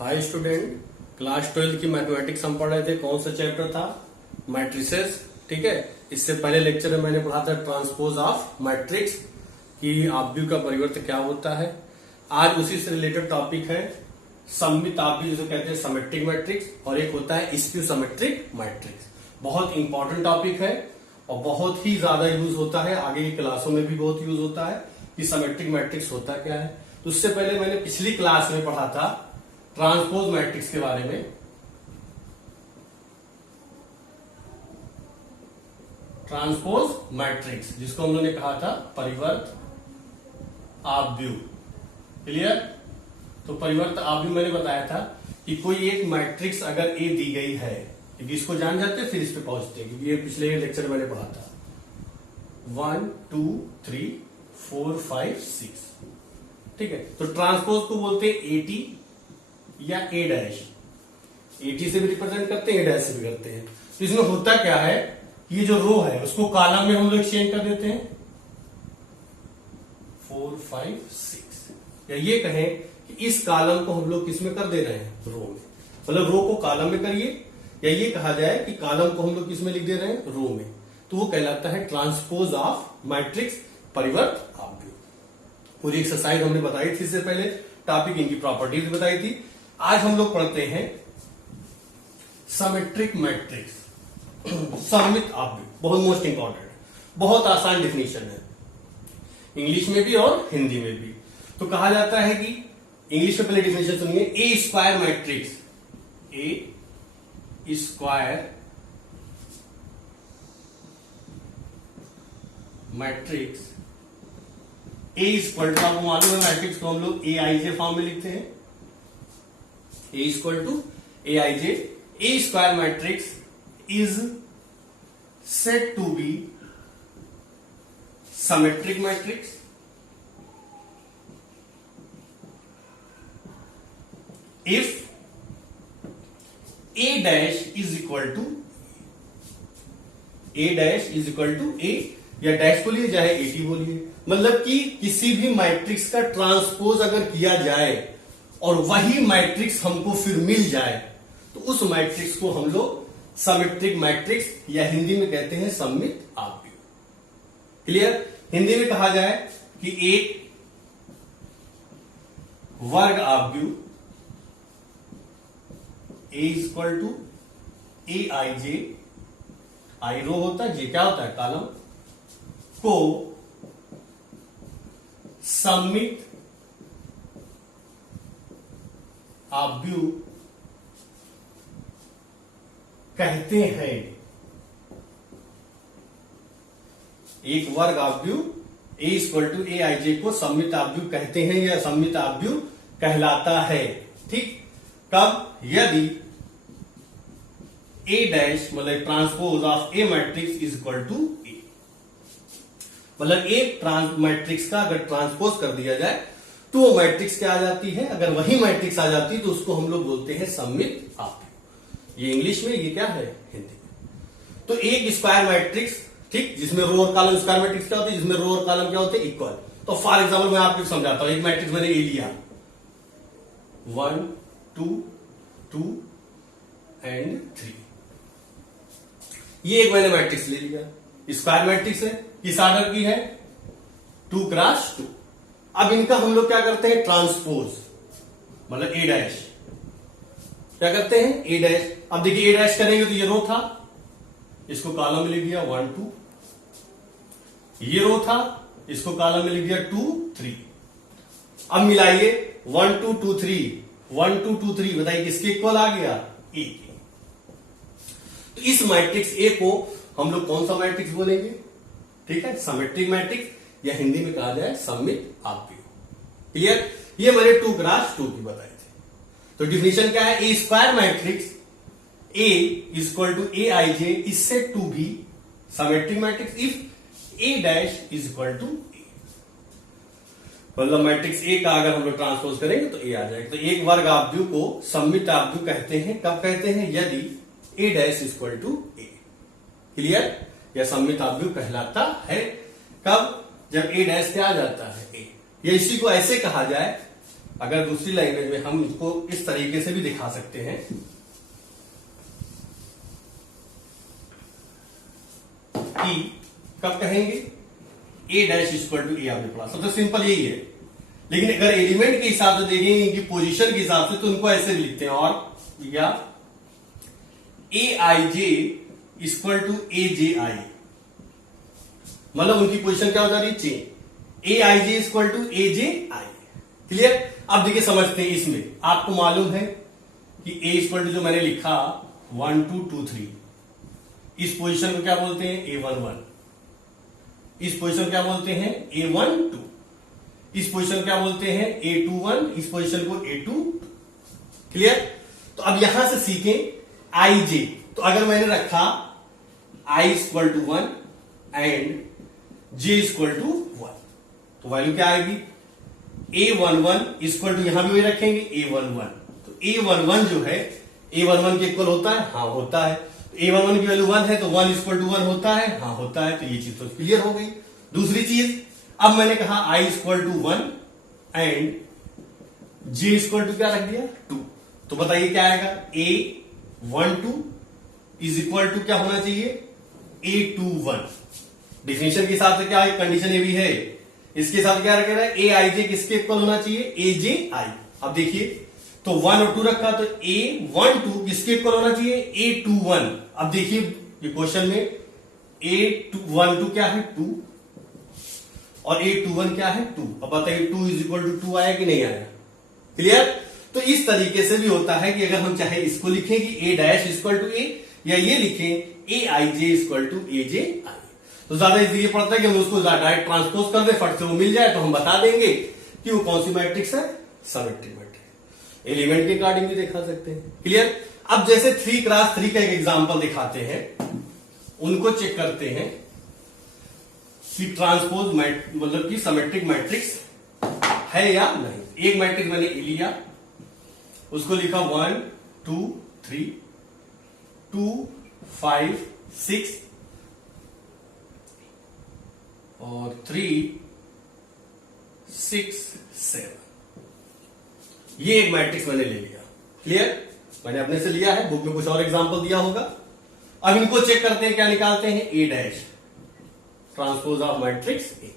Hi student, class 12 की mathematics हम पढ़ रहे थे। कौन सा चैप्टर था? मैट्रिसेस। ठीक है, इससे पहले लेक्चर में मैंने पढ़ा था ट्रांसपोज ऑफ मैट्रिक्स कि आव्यूह का परिवर्त क्या होता है। आज उसी से रिलेटेड टॉपिक है सममित आव्यूह, जिसे कहते हैं सिमेट्रिक मैट्रिक्स, और एक होता है स्क्यू सिमेट्रिक मैट्रिक्स। बहुत इंपॉर्टेंट टॉपिक है और बहुत ही ज्यादा यूज होता है, आगे की क्लासों में भी बहुत यूज होता है कि सिमेट्रिक मैट्रिक्स होता क्या है। तो उससे पहले मैंने पिछली क्लास में पढ़ा था ट्रांसपोज मैट्रिक्स के बारे में। ट्रांसपोज मैट्रिक्स जिसको हम लोगों ने कहा था परिवर्त आव्यूह। क्लियर? तो परिवर्त आव्यूह मैंने बताया था कि कोई एक मैट्रिक्स अगर ए दी गई है, इसको जान जाते हैं फिर इस पे पहुंचते हैं, क्योंकि ये पिछले लेक्चर में मैंने पढ़ा था 1 2 3 4 5 6। ठीक है, तो ट्रांसपोज को बोलते हैं एटी या ए डैश। एटी से भी रिप्रेजेंट करते हैं, ए डैश से भी करते हैं। तो इसमें होता क्या है, ये जो रो है उसको कॉलम में हम लोग एक्सचेंज कर देते हैं 4 5 6, या ये कहें कि इस कॉलम को हम लोग किसमें कर दे रहे हैं, रो में। मतलब रो को कॉलम में करिए, या ये कहा जाए कि कॉलम को हम लोग किसमें लिख दे रहे हैं, रो में। तो वो कहलाता है ट्रांसपोज ऑफ मैट्रिक्स, परिवर्त आव्यूह। पूरी एक्सरसाइज हमने बताई थी इससे पहले, टॉपिक इनकी प्रॉपर्टीज बताई थी। आज हम लोग पढ़ते हैं सिमेट्रिक मैट्रिक्स, सममित आव्यूह। बहुत मोस्ट इंपॉर्टेंट, बहुत आसान डिफिनेशन है, इंग्लिश में भी और हिंदी में भी। तो कहा जाता है कि इंग्लिश में पहले डिफिनेशन सुनिए, A square matrix, A square matrix, A equal to, आपको मालूम है मैट्रिक्स को हम लोग ए आई जे फॉर्म में लिखते हैं, A equal to A I J. A square matrix is said to be symmetric matrix if A dash is equal to, A dash is equal to A, या dash बोलिए चाहे eighty बोलिए। मतलब कि किसी भी मैट्रिक्स का ट्रांसपोज अगर किया जाए और वही मैट्रिक्स हमको फिर मिल जाए, तो उस मैट्रिक्स को हम लोग सिमेट्रिक मैट्रिक्स या हिंदी में कहते हैं सममित आव्यूह। क्लियर? हिंदी में कहा जाए कि एक वर्ग आव्यूह ए इक्वल टू ए आई जे, आई रो होता है, जे क्या होता है, कॉलम, को सममित आव्यूह कहते हैं। एक वर्ग आव्यूह ए इक्वल टू ए आई जे को सममित आव्यूह कहते हैं या सममित आव्यूह कहलाता है। ठीक? कब? यदि ए डैश मतलब transpose of A matrix is equal to A. मतलब एक मैट्रिक्स का अगर ट्रांसपोज कर दिया जाए तो वो मैट्रिक्स क्या आ जाती है, अगर वही मैट्रिक्स आ जाती है तो उसको हम लोग बोलते हैं सममित आव्यूह। ये इंग्लिश में, ये क्या है, हिंदी में। तो एक स्क्वायर मैट्रिक्स, ठीक, जिसमें रो और कॉलम, स्क्वायर मैट्रिक्स क्या होती है, जिसमें रो और कॉलम क्या होते हैं, इक्वल। तो फॉर एग्जाम्पल मैं आपको समझाता हूं, एक मैट्रिक्स मैंने ए लिया 1 2 2 एंड 3, ये एक मैंने मैट्रिक्स ले लिया, स्क्वायर मैट्रिक्स है, किस ऑर्डर की है, 2 क्रॉस 2। अब इनका हम लोग क्या करते हैं, ट्रांसपोज, मतलब ए डैश क्या करते हैं, ए डैश। अब देखिए ए डैश करेंगे तो ये रो था, इसको कॉलम में लिख दिया 1 2, ये रो था, इसको कॉलम में लिख दिया 2 3। अब मिलाइए 1 2 2 3, 1 2 2 3, बताइए किसके इक्वल आ गया, ए के। तो इस मैट्रिक्स ए को हम लोग कौन सा मैट्रिक्स बोलेंगे, ठीक है, सिमेट्रिक मैट्रिक्स, या हिंदी में कहा जाए सममित आव्यूह। क्लियर? ये मैंने 2 क्रॉस 2 की बताई थी। तो डिफिनेशन क्या है, A square matrix A equal to A I J is said to be symmetric matrix if A dash is equal to A. मतलब मैट्रिक्स ए का अगर हम लोग ट्रांसपोज करेंगे तो ए आ जाएगा। तो एक वर्ग आव्यूह को सममित आव्यूह कहते हैं। कब कहते हैं, यदि A dash equal to A. Clear? यह सममित आव्यूह कहलाता है। कब? जब ए डैश क्या आ जाता है, ए। या इसी को ऐसे कहा जाए अगर दूसरी लैंग्वेज में हम इसको इस तरीके से भी दिखा सकते हैं कि कब कहेंगे ए डैश इक्वल टू ए, आपने पढ़ा, सबसे सिंपल यही है। लेकिन अगर एलिमेंट के हिसाब से देखेंगे, इनकी पोजीशन के हिसाब से, तो उनको ऐसे भी लिखते हैं, और या ए I J equal to A J आई, मतलब उनकी पोजीशन क्या हो जा रही है, change. A I J equal to A J I, clear. अब देखिए समझते हैं, इसमें आपको मालूम है कि ए इक्वल टू जो मैंने लिखा 1 2 2 3, इस पोजीशन को क्या बोलते हैं, A11, इस पोजीशन क्या बोलते हैं, A12, इस पोजीशन क्या बोलते हैं, A21, इस पोजीशन को A2, क्लियर। तो अब यहां से सीखें आई जे, तो अगर मैंने रखा i equal to 1 and j equal to 1, तो वैल्यू क्या आएगी, A11 इक्वल टू, यहां भी वही रखेंगे A11, तो A11 जो है A11 के इक्वल होता है, हाँ होता है। A11 की वैल्यू 1 है, तो 1 इक्वल टू 1 होता है, हाँ होता है। तो ये चीज तो क्लियर हो गई। दूसरी चीज, अब मैंने कहा i equal to 1 and j equal to क्या रख दिया, 2, तो बताइए क्या आएगा, A12 इज इक्वल टू क्या होना चाहिए, A21। डिफिनेशन के हिसाब से क्या है, कंडीशन ये भी है, इसके हिसाब क्या रखेगा, ए आई जे किसके इक्वल होना चाहिए, ए जे आई। अब देखिए, तो 1 और 2 रखा, तो A12 किसके इक्वल होना चाहिए, A21। अब देखिए ये क्वेश्चन में A12 क्या है, 2, और A21 क्या है, 2। अब बताइए 2 इज इक्वल टू 2 आया कि नहीं आया, क्लियर। तो इस तरीके से भी होता है कि अगर हम चाहे इसको लिखें कि ए डैश इक्वल टू ए, या ये लिखें ए I J equal to A J आई, तो ज्यादा इसलिए पड़ता है कि हम उसको डायरेक्ट ट्रांसपोज कर दे, फट से वो मिल जाए, तो हम बता देंगे कि वो कौन सी मैट्रिक्स है, सिमेट्रिक मैट्रिक्स। एलिमेंट के अकॉर्डिंग भी दिखा सकते हैं, क्लियर। अब जैसे 3 क्रॉस 3 का एक एग्जांपल दिखाते हैं, उनको चेक करते हैं कि ट्रांसपोज मतलब कि सिमेट्रिक मैट्रिक्स है या नहीं। एक मैट्रिक्स मैंने ए लिया, उसको लिखा 1 2 3 2 5 6 और 3 6 7, ये एक मैट्रिक्स मैंने ले लिया, क्लियर। मैंने अपने से लिया है, बुक में कुछ और एग्जांपल दिया होगा। अब इनको चेक करते हैं, क्या निकालते हैं, A dash transpose of matrix A.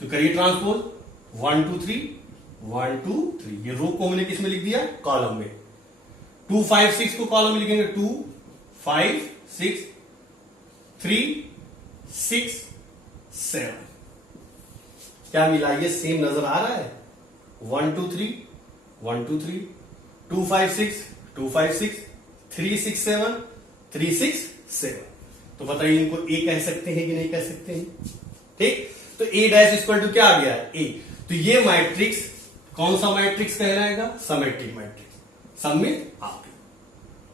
तो करिए ट्रांसपोज 1 2 3 1 2 3, ये रो को हमने किस में लिख दिया, कॉलम में। 2 5 6 को कॉलम में लिखेंगे, 2 5 6 3 6 7, क्या मिला, ये सेम नजर आ रहा है, 1 2 3 1 2 3 2 5 6 2 5 6 3 6 7 3 6 7। तो बताइए इनको ए कह सकते हैं कि नहीं कह सकते हैं, ठीक। तो ए डैश इक्वल टू क्या आ गया, ए। तो ये मैट्रिक्स कौन सा मैट्रिक्स कहलाएगा, सिमेट्रिक मैट्रिक्स, सममित आपकी,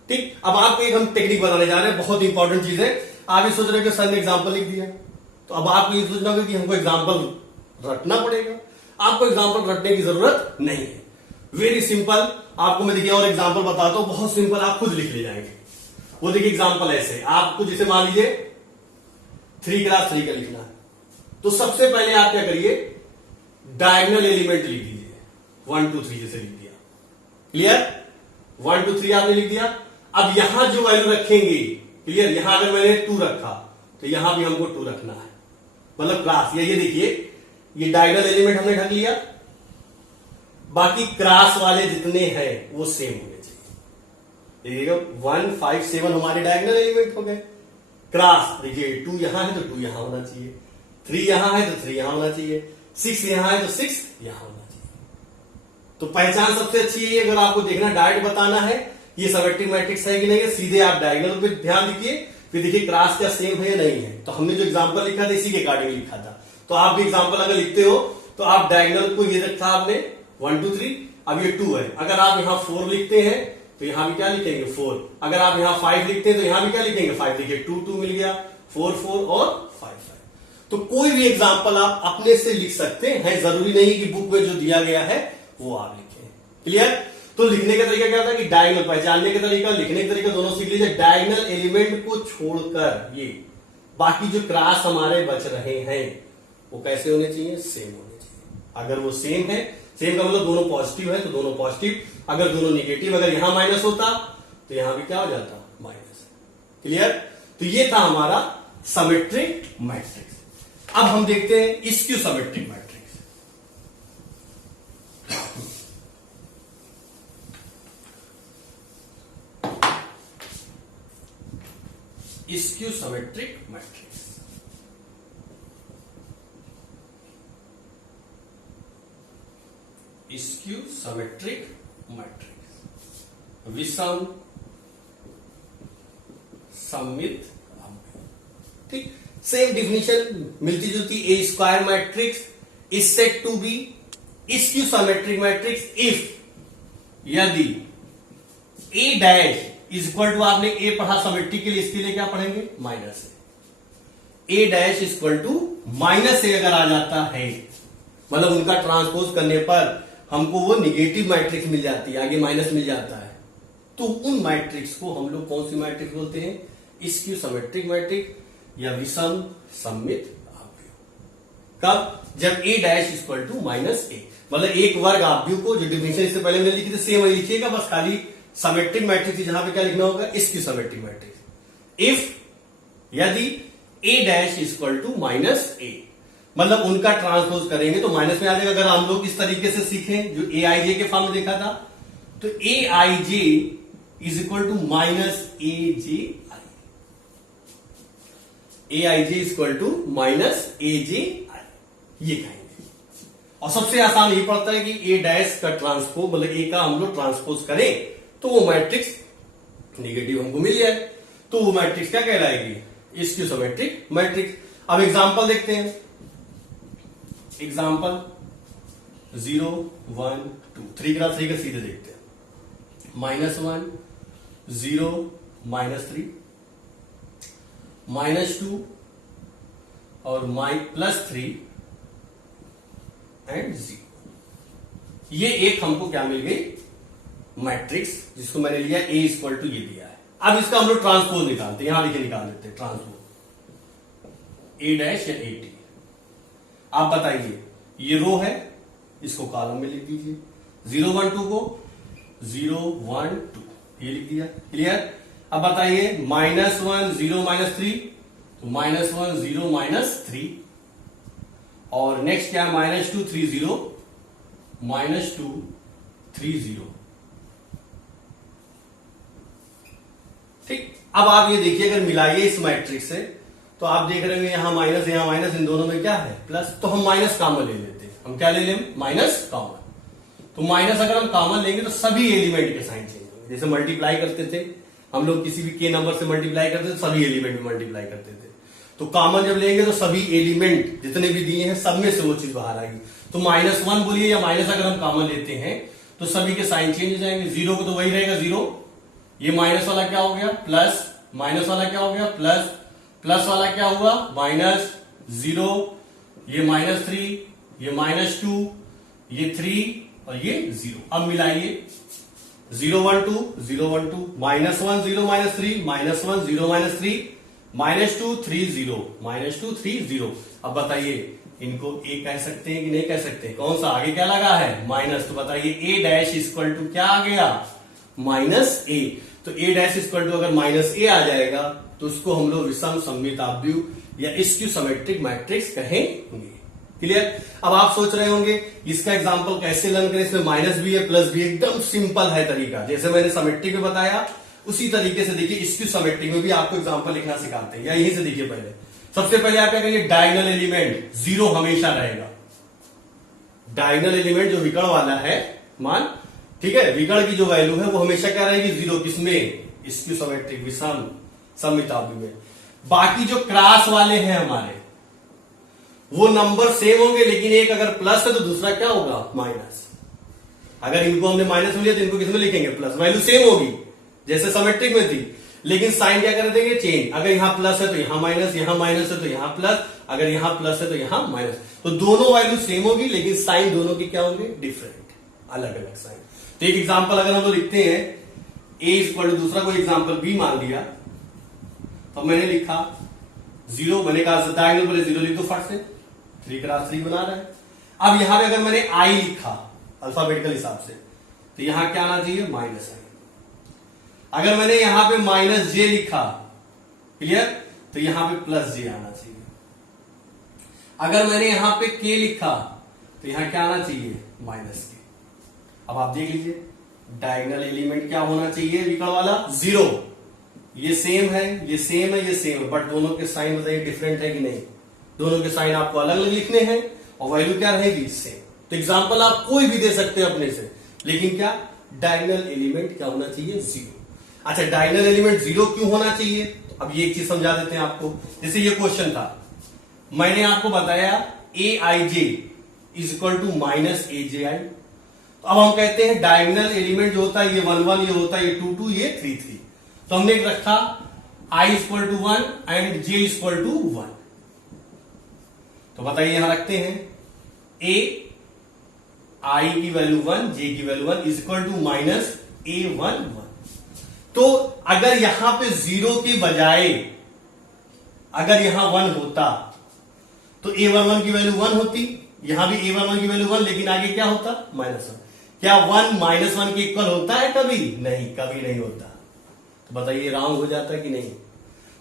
ठीक। अब आपको एक हम टेक्निक बताने जा रहे हैं, बहुत इंपॉर्टेंट चीज है। आप ये सोच रहे हो कि सर ने एग्जांपल लिख दिया, तो अब आपको ये सोचना होगा कि हमको एग्जांपल रटना पड़ेगा। आपको एग्जांपल रटने की जरूरत नहीं है, वेरी सिंपल। आपको मैं देखिए और एग्जांपल बताता हूं, बहुत सिंपल, आप खुद लिख ले जाएंगे। वो देखिए एग्जांपल ऐसे, आपको जैसे मान लीजिए 3 क्रॉस 3 का लिखना है, तो सबसे पहले आप क्या करिए, डायगोनल एलिमेंट लिख दीजिए, 1 2 3 जैसे लिख दिया, क्लियर। 1 2 3 आपने लिख दिया। अब यहां जो वैल्यू रखेंगे, क्लियर, यहां अगर मैंने 2 रखा, तो यहां भी हमको 2 रखना है, मतलब क्रॉस। ये देखिए, ये डायगोनल एलिमेंट हमने ढक लिया, बाकी क्रॉस वाले जितने हैं वो सेम होने चाहिए। देखिएगा 1 5 7 हमारे डायगोनल एलिमेंट हो गए। क्रॉस देखिए 2 यहां है तो 2 यहां होना चाहिए, 3 यहां है तो 3 यहां होना चाहिए, 6 यहां है तो 6 यहां होना चाहिए। तो पहचान सबसे अच्छी है, अगर आपको देखना डायरेक्ट बताना है ये सिमेट्रिक मैट्रिक्स है कि नहीं है, सीधे आप डायगोनल पे ध्यान दीजिए, फिर देखिए क्रॉस क्या सेम है या नहीं है। तो हमने जो एग्जांपल लिखा था इसी के अकॉर्डिंग लिखा था। तो आप भी एग्जांपल अगर लिखते हो तो आप डायगोनल को ये रखा आपने 1 2 3, अब ये 2 है। अगर आप यहां 4 लिखते हैं तो यहां भी क्या लिखेंगे, 4। अगर आप यहां 5 लिखते हैं तो यहां भी क्या लिखेंगे, 5। देखिए 2 2 मिल गया, 4 4 और 5 5। तो कोई भी एग्जांपल आप अपने से लिख सकते हैं, जरूरी नहीं कि बुक में जो दिया गया है वो आप लिखें, क्लियर। तो लिखने का तरीका क्या था कि डायगोनल, पहचानने का तरीका, लिखने का तरीका दोनों सीख लीजिए। डायगोनल एलिमेंट को छोड़कर ये बाकी जो क्रॉस हमारे बच रहे हैं वो कैसे होने चाहिए, सेम होने चाहिए। अगर वो सेम है सेम का मतलब दोनों पॉजिटिव है तो दोनों पॉजिटिव, अगर दोनों निगेटिव, अगर यहां माइनस होता तो यहां भी क्या हो जाता, माइनस। क्लियर? तो ये था हमारा सिमेट्रिक मैट्रिक्स। अब हम देखते हैं skew symmetric matrix. Skew symmetric matrix. Skew symmetric matrix, विषम सममित अवयव। ठीक, सेम डिफिनीशन मिलती जुलती। A square matrix is said to be skew symmetric matrix if, यदि A dash is equal to, आपने ए पढ़ा सिमेट्रिक के लिए, इसके लिए क्या पढ़ेंगे, minus A dash is equal to minus A अगर आ जाता है, मतलब उनका ट्रांसपोज करने पर हमको वो निगेटिव मैट्रिक्स मिल जाती है, आगे माइनस मिल जाता है, तो उन मैट्रिक्स को हम लोग कौन सी मैट्रिक्स बोलते हैं, स्क्यू सिमेट्रिक मैट्रिक्स या विषम सममित अवयव। कब? जब ए डैश इक्वल टू माइनस ए, मतलब एक वर्ग अवयव को, जो डिफिनेशन इससे पहले मैंने लिखी थी सेम वही लिखिएगा, बस खाली सिमेट्रिक मैट्रिक्स जहां पे क्या लिखना होगा, स्क्यू सिमेट्रिक मैट्रिक्स। इफ, यदि A dash equal to minus ए, मतलब उनका ट्रांसपोज करेंगे तो माइनस में आ जाएगा। अगर हम लोग इस तरीके से सीखें जो ए आई जे के फॉर्म में देखा था, तो A I J is equal to minus A J I, A I J equal to minus A J I, ये कहेंगे। और सबसे आसान ये पड़ता है कि ए डैश का ट्रांसपोज, मतलब ए का हम लोग ट्रांसपोज करें तो वो मैट्रिक्स निगेटिव हमको मिल जाए, तो वो मैट्रिक्स क्या कहलाएगी, स्क्यू सिमेट्रिक मैट्रिक्स। अब एग्जांपल देखते हैं। एग्जांपल 0 1 2, 3 का सीधे देखते हैं। -1 0 -3 -2 और +3 एंड 0। ये एक हमको क्या मिल गई, मैट्रिक्स, जिसको मैंने लिया ए इक्वल टू ये दिया है। अब इसका हम लोग ट्रांसपोज निकालते हैं, यहां लिखे निकाल देते हैं ट्रांसपोज ए डैश या ए टी। आप बताइए, ये रो है, इसको कॉलम में लिख दीजिए, 0 1 2 को 0 1 2 ये लिख दिया। क्लियर? अब बताइए -1 0 -3, तो -1 0 -3, और नेक्स्ट क्या है, -2 3 0 -2 3 0। ठीक, अब आप ये देखिए, अगर मिलाइए इस मैट्रिक्स से तो आप देख रहे हैं यहां माइनस, यहां माइनस, इन दोनों में क्या है, प्लस। तो हम माइनस कॉमन ले लेते हैं। हम क्या ले लें, माइनस कॉमन। तो माइनस अगर हम कॉमन लेंगे तो सभी एलिमेंट के साइन चेंज होंगे। जैसे मल्टीप्लाई करते थे हम लोग, किसी भी के नंबर से मल्टीप्लाई करते थे, सभी एलिमेंट में मल्टीप्लाई करते थे। तो कॉमन जब लेंगे तो सभी एलिमेंट जितने भी दिए हैं सब में से वो चीज बाहर आएगी। तो -1 बोलिए या माइनस अगर हम कॉमन लेते हैं तो सभी के साइन चेंज हो जाएंगे। 0 को तो वही रहेगा 0, ये माइनस वाला क्या हो गया, प्लस, माइनस वाला क्या हो गया, प्लस, प्लस वाला क्या हुआ, -0, ये -3, ये -2, ये 3 और ये 0। अब मिलाइए, 0 1 2 0 1 2, -1 0 -3, -1 0 -3, -2 3 0, -2 3 0। अब बताइए इनको ए कह सकते हैं कि नहीं कह सकते, कौन सा आगे क्या लगा है, माइनस। तो बताइए ए डैश इक्वल टू क्या आ गया, -a। तो ए डैश इक्वल टू अगर -a आ जाएगा तो उसको हम लोग विषम सममित अवयव या स्क्यू सिमेट्रिक मैट्रिक्स कहेंगे। क्लियर? अब आप सोच रहे होंगे इसका एग्जांपल कैसे लर्न करें, इसमें माइनस भी है प्लस भी है। एकदम सिंपल है तरीका, जैसे मैंने सिमेट्रिक में बताया उसी तरीके से देखिए स्क्यू सिमेट्रिक में भी आपको एग्जांपल लिखना सिखाते हैं। या यहीं से देखिए, पहले सबसे पहले आप क्या करेंगे, डायगोनल एलिमेंट 0 हमेशा रहेगा। डायगोनल एलिमेंट जो विकर्ण वाला है मान, ठीक है, विकर्ण की जो वैल्यू है वो हमेशा क्या रहेगी, 0। किसमें, स्क्यू सिमेट्रिक विषम सममित अवयव में। बाकी जो क्रॉस वाले हैं हमारे, वो नंबर सेम होंगे, लेकिन एक अगर प्लस है तो दूसरा क्या होगा, माइनस। अगर इनको हमने माइनस में लिया तो इनको किसमें लिखेंगे, प्लस। वैल्यू सेम होगी जैसे सिमेट्रिक में थी, लेकिन साइन क्या कर देंगे, चेंज। अगर यहां प्लस है तो यहां माइनस, यहां माइनस है तो यहां प्लस, अगर यहां प्लस है तो यहां माइनस। तो दोनों वैल्यू सेम होगी, लेकिन साइन दोनों की क्या होंगे, डिफरेंट, अलग अलग साइन। तो एक एग्जांपल अगर हम लोग लिखते हैं, ए इक्वल टू दूसरा कोई एग्जांपल बी मान लिया, तो मैंने लिखा 0, मैंने कहा डायगोनल पर 0 लिख दो फट से, 3 क्रॉस 3 बना रहा है। अब यहां पे अगर मैंने आई लिखा अल्फाबेटिकल हिसाब से, तो यहां क्या आना चाहिए, माइनस आई। अगर मैंने यहां पे माइनस जे लिखा, क्लियर, तो यहां पे प्लस जे आना चाहिए। अगर मैंने यहां पे के लिखा तो यहां क्या आना चाहिए, माइनस के। अब आप देख लीजिए डायगोनल एलिमेंट क्या होना चाहिए, विकर्ण वाला 0। ये सेम है, ये सेम है, ये सेम है, बट दोनों के साइन बताइए डिफरेंट है कि नहीं, दोनों के साइन आपको अलग अलग लिखने हैं और वैल्यू क्या रहेगी, सेम। तो एग्जांपल आप कोई भी दे सकते हैं अपने से, लेकिन क्या डायगोनल एलिमेंट क्या होना चाहिए, 0। अच्छा, डायगोनल एलिमेंट 0 क्यों होना चाहिए, तो अब ये एक चीज समझा देते हैं आपको। जैसे ये क्वेश्चन था, मैंने आपको बताया ए I J is equal to minus A J आई। तो अब हम कहते हैं डायगोनल एलिमेंट जो होता है ये 1 1, ये होता है ये 2 2, ये 3 3। तो हमने एक रखा I equal to 1 and J equal to 1। तो बताइए यहां रखते हैं ए आई की वैल्यू 1, जे की value 1 is equal to minus A 1 1। तो अगर यहां पे 0 के बजाय अगर यहां 1 होता तो a11 की वैल्यू 1 होती, यहां भी a11 की वैल्यू 1, लेकिन आगे क्या होता, -1। क्या 1 -1 के इक्वल होता है कभी, नहीं, कभी नहीं होता। तो बताइए रॉन्ग हो जाता है कि नहीं।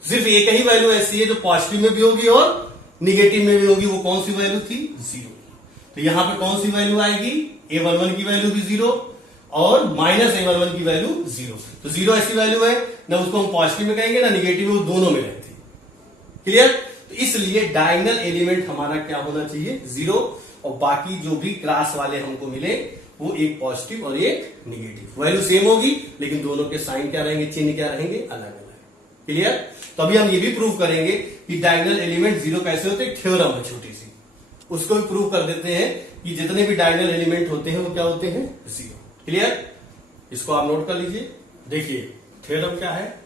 सिर्फ एक ही वैल्यू ऐसी है जो पॉजिटिव में भी होगी और निगेटिव में भी होगी, वो कौन सी वैल्यू थी, 0। तो यहां पे कौन सी वैल्यू आएगी, a11 की वैल्यू भी 0 और -a11 की वैल्यू 0। तो 0 ऐसी वैल्यू है ना, उसको हम पॉजिटिव में कहेंगे ना निगेटिव में, वो दोनों में रहती। क्लियर। तो इसलिए डायगोनल एलिमेंट हमारा क्या होना चाहिए, 0, और बाकी जो भी क्लास वाले हमको मिले वो एक पॉजिटिव और एक निगेटिव। वैल्यू सेम होगी लेकिन दोनों के साइन क्या रहेंगे, चिन्ह क्या रहेंगे, अलग अलग। क्लियर। तो अभी हम ये भी प्रूव करेंगे कि डायगोनल एलिमेंट 0 कैसे होते हैं, थ्योरम है छोटी सी, उसको भी प्रूव कर देते हैं कि जितने भी डायगोनल एलिमेंट होते हैं वो क्या होते हैं, 0। क्लियर। इसको आप नोट कर लीजिए। देखिए थ्योरम क्या है,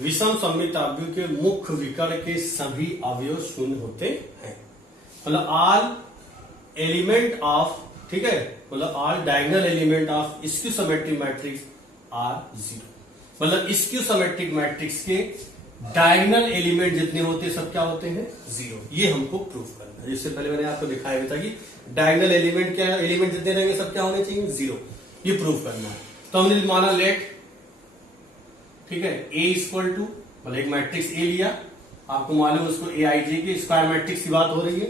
विषम सममिताव्यु के मुख्य विकर्ण के सभी अवयव शून्य होते हैं। मतलब ऑल एलिमेंट ऑफ, ठीक है, मतलब all diagonal element of skew symmetric matrix are 0। मतलब स्क्यू सिमेट्रिक मैट्रिक्स के डायगोनल एलिमेंट जितने होते हैं सब क्या होते हैं, 0। ये हमको प्रूव करना है। इससे पहले मैंने आपको दिखाया भी था कि डायगोनल एलिमेंट क्या है, एलिमेंट जितने रहेंगे सब क्या होने चाहिए, 0। ये प्रूव करना है। तो हमने माना लेट, ठीक है, ए इक्वल टू, मतलब एक मैट्रिक्स ए लिया, आपको मालूम उसको ए आई जे की स्क्वायर मैट्रिक्स की बात हो रही है।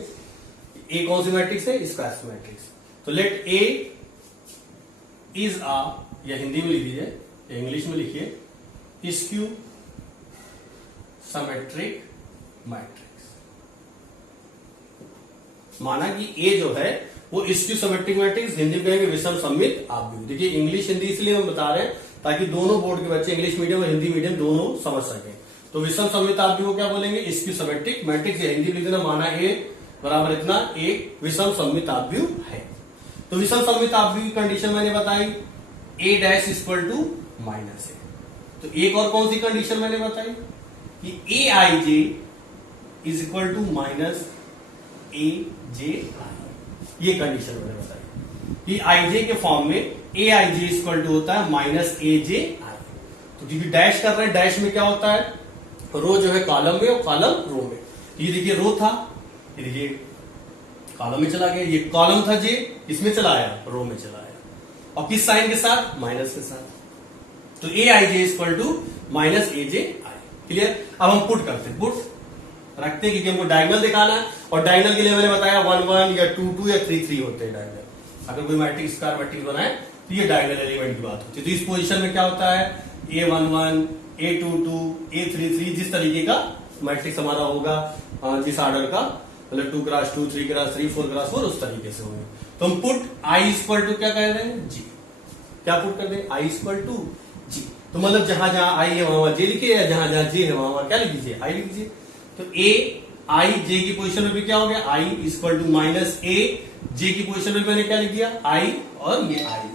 ए कौन सी मैट्रिक्स है, स्क्वायर मैट्रिक्स। तो लेट ए इज आ, या हिंदी में लिखिए या इंग्लिश में लिखिए, स्क्यू सिमेट्रिक मैट्रिक्स। माना कि ए जो है वो स्क्यू सिमेट्रिक मैट्रिक्स, हिंदी में कहेंगे विषम सममित आव्यूह। देखिए इंग्लिश हिंदी इसलिए हम बता रहे हैं ताकि दोनों बोर्ड के बच्चे इंग्लिश मीडियम और हिंदी मीडियम दोनों समझ सकें। तो विषम सममित आव्यूह को क्या बोलेंगे, स्क्यू सिमेट्रिक मैट्रिक्स। हिंदी में लिख देना, माना ए बराबर इतना एक विषम सममित आव्यूह है। तो विषम सममित आव्यूह की कंडीशन मैंने बताई, ए डैश इक्वल टू माइनस ए। तो एक और कौन सी कंडीशन मैंने बताई कि ए I J is equal to minus A J I. ये कंडीशन मैंने बताई कि आई जे के फॉर्म में ए आई जे इक्वल टू होता है माइनस ए जे आई। तो क्योंकि डैश कर रहे हैं, डैश में क्या होता है, रो जो है कॉलम में और कॉलम रो में। ये देखिए रो था, ये देखिए कॉलम में चला गया, ये कॉलम था जे, इसमें चला आया, रो में चला आया, और किस साइन के साथ, माइनस के साथ। तो A I J equal to minus A J I. Clear. अब हम पुट करते हैं, पुट रखते हैं क्योंकि हमको डायगोनल दिखाना है, और डायगोनल के लिए मैंने बताया 1 1 या 2 2 या 3 3 होते हैं डायगोनल। अगर कोई मैट्रिक्स स्क्वायर मैट्रिक्स बनाए तो ये डायगोनल एलिमेंट की बात होती है। तो इस पोजीशन में क्या होता है, a11, a22, a33, जिस तरीके का मैट्रिक्स हमारा होगा, जिस ऑर्डर का, मतलब 2 क्रॉस 2, 3 क्रॉस 3, 4 क्रॉस 4, उस तरीके से होंगे। तो हम पुट आई इक्वल टू क्या कह रहे हैं, जी। क्या पुट कर दें, आई इक्वल टू जी। तो मतलब जहां जहां आई है वहां जे लिखिए, या जहां जहां जे है वहां क्या लिख दीजिए, आई लिख दीजिए। तो ए आई जे की पोजीशन में भी क्या हो गया, आई इक्वल टू माइनस ए जे की पोजीशन में मैंने क्या लिख दिया, आई, और ये आई।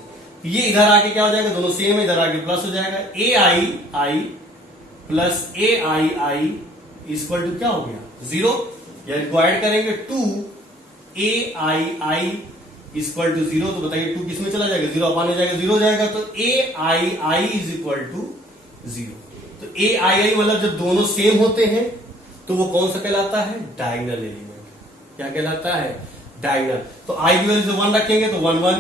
ये इधर आके क्या हो जाएगा, दोनों सेम है, इधर आके प्लस हो जाएगा, A I I plus A I I equal to क्या हो गया, 0। या इनको ऐड करेंगे 2 ए आई आई इक्वल टू 0। तो बताइए 2 किस में चला जाएगा, 0 अपान हो जाएगा, 0 हो जाएगा। तो A I I is equal to 0। तो ए आई आई मतलब जब दोनों सेम होते हैं तो वो कौन सा कहलाता है, डायगोनल एलिमेंट। क्या कहलाता है, डायगोनल। तो आई की वैल्यू 1 रखेंगे तो 1 1,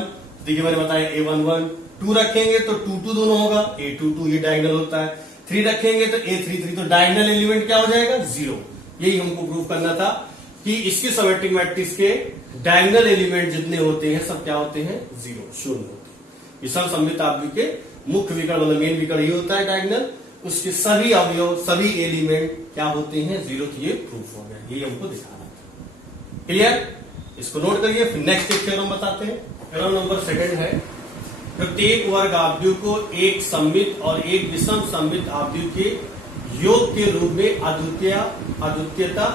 देखिए मैंने बताया A11, 2 रखेंगे तो 2 दोनों होगा, A22 ये डायगोनल होता है, 3 रखेंगे तो A33, तो डायगोनल एलिमेंट क्या हो जाएगा? 0। यही हमको प्रूव करना था कि इसके सिमेट्रिक मैट्रिक्स के डायगोनल एलिमेंट जितने होते हैं सब क्या होते हैं? 0, शून्य होते हैं। विषम सममित आवृत्ति के मुख्य विकर्ण मतलब मेन विकर्ण ये होता है डायगोनल, उसके सभी अवयव सभी एलिमेंट क्या होते हैं? 0। तो ये प्रूफ हो गया, ये हमको दिखाना था। क्लियर? इसको नोट करिए। फिर नेक्स्ट एक थ्योरम बताते हैं। थ्योरम नंबर 2 है, प्रत्येक वर्ग आवृत्तियों को एक सममित और एक विषम सममित आवृत्तियों के योग के रूप में अद्वितीयता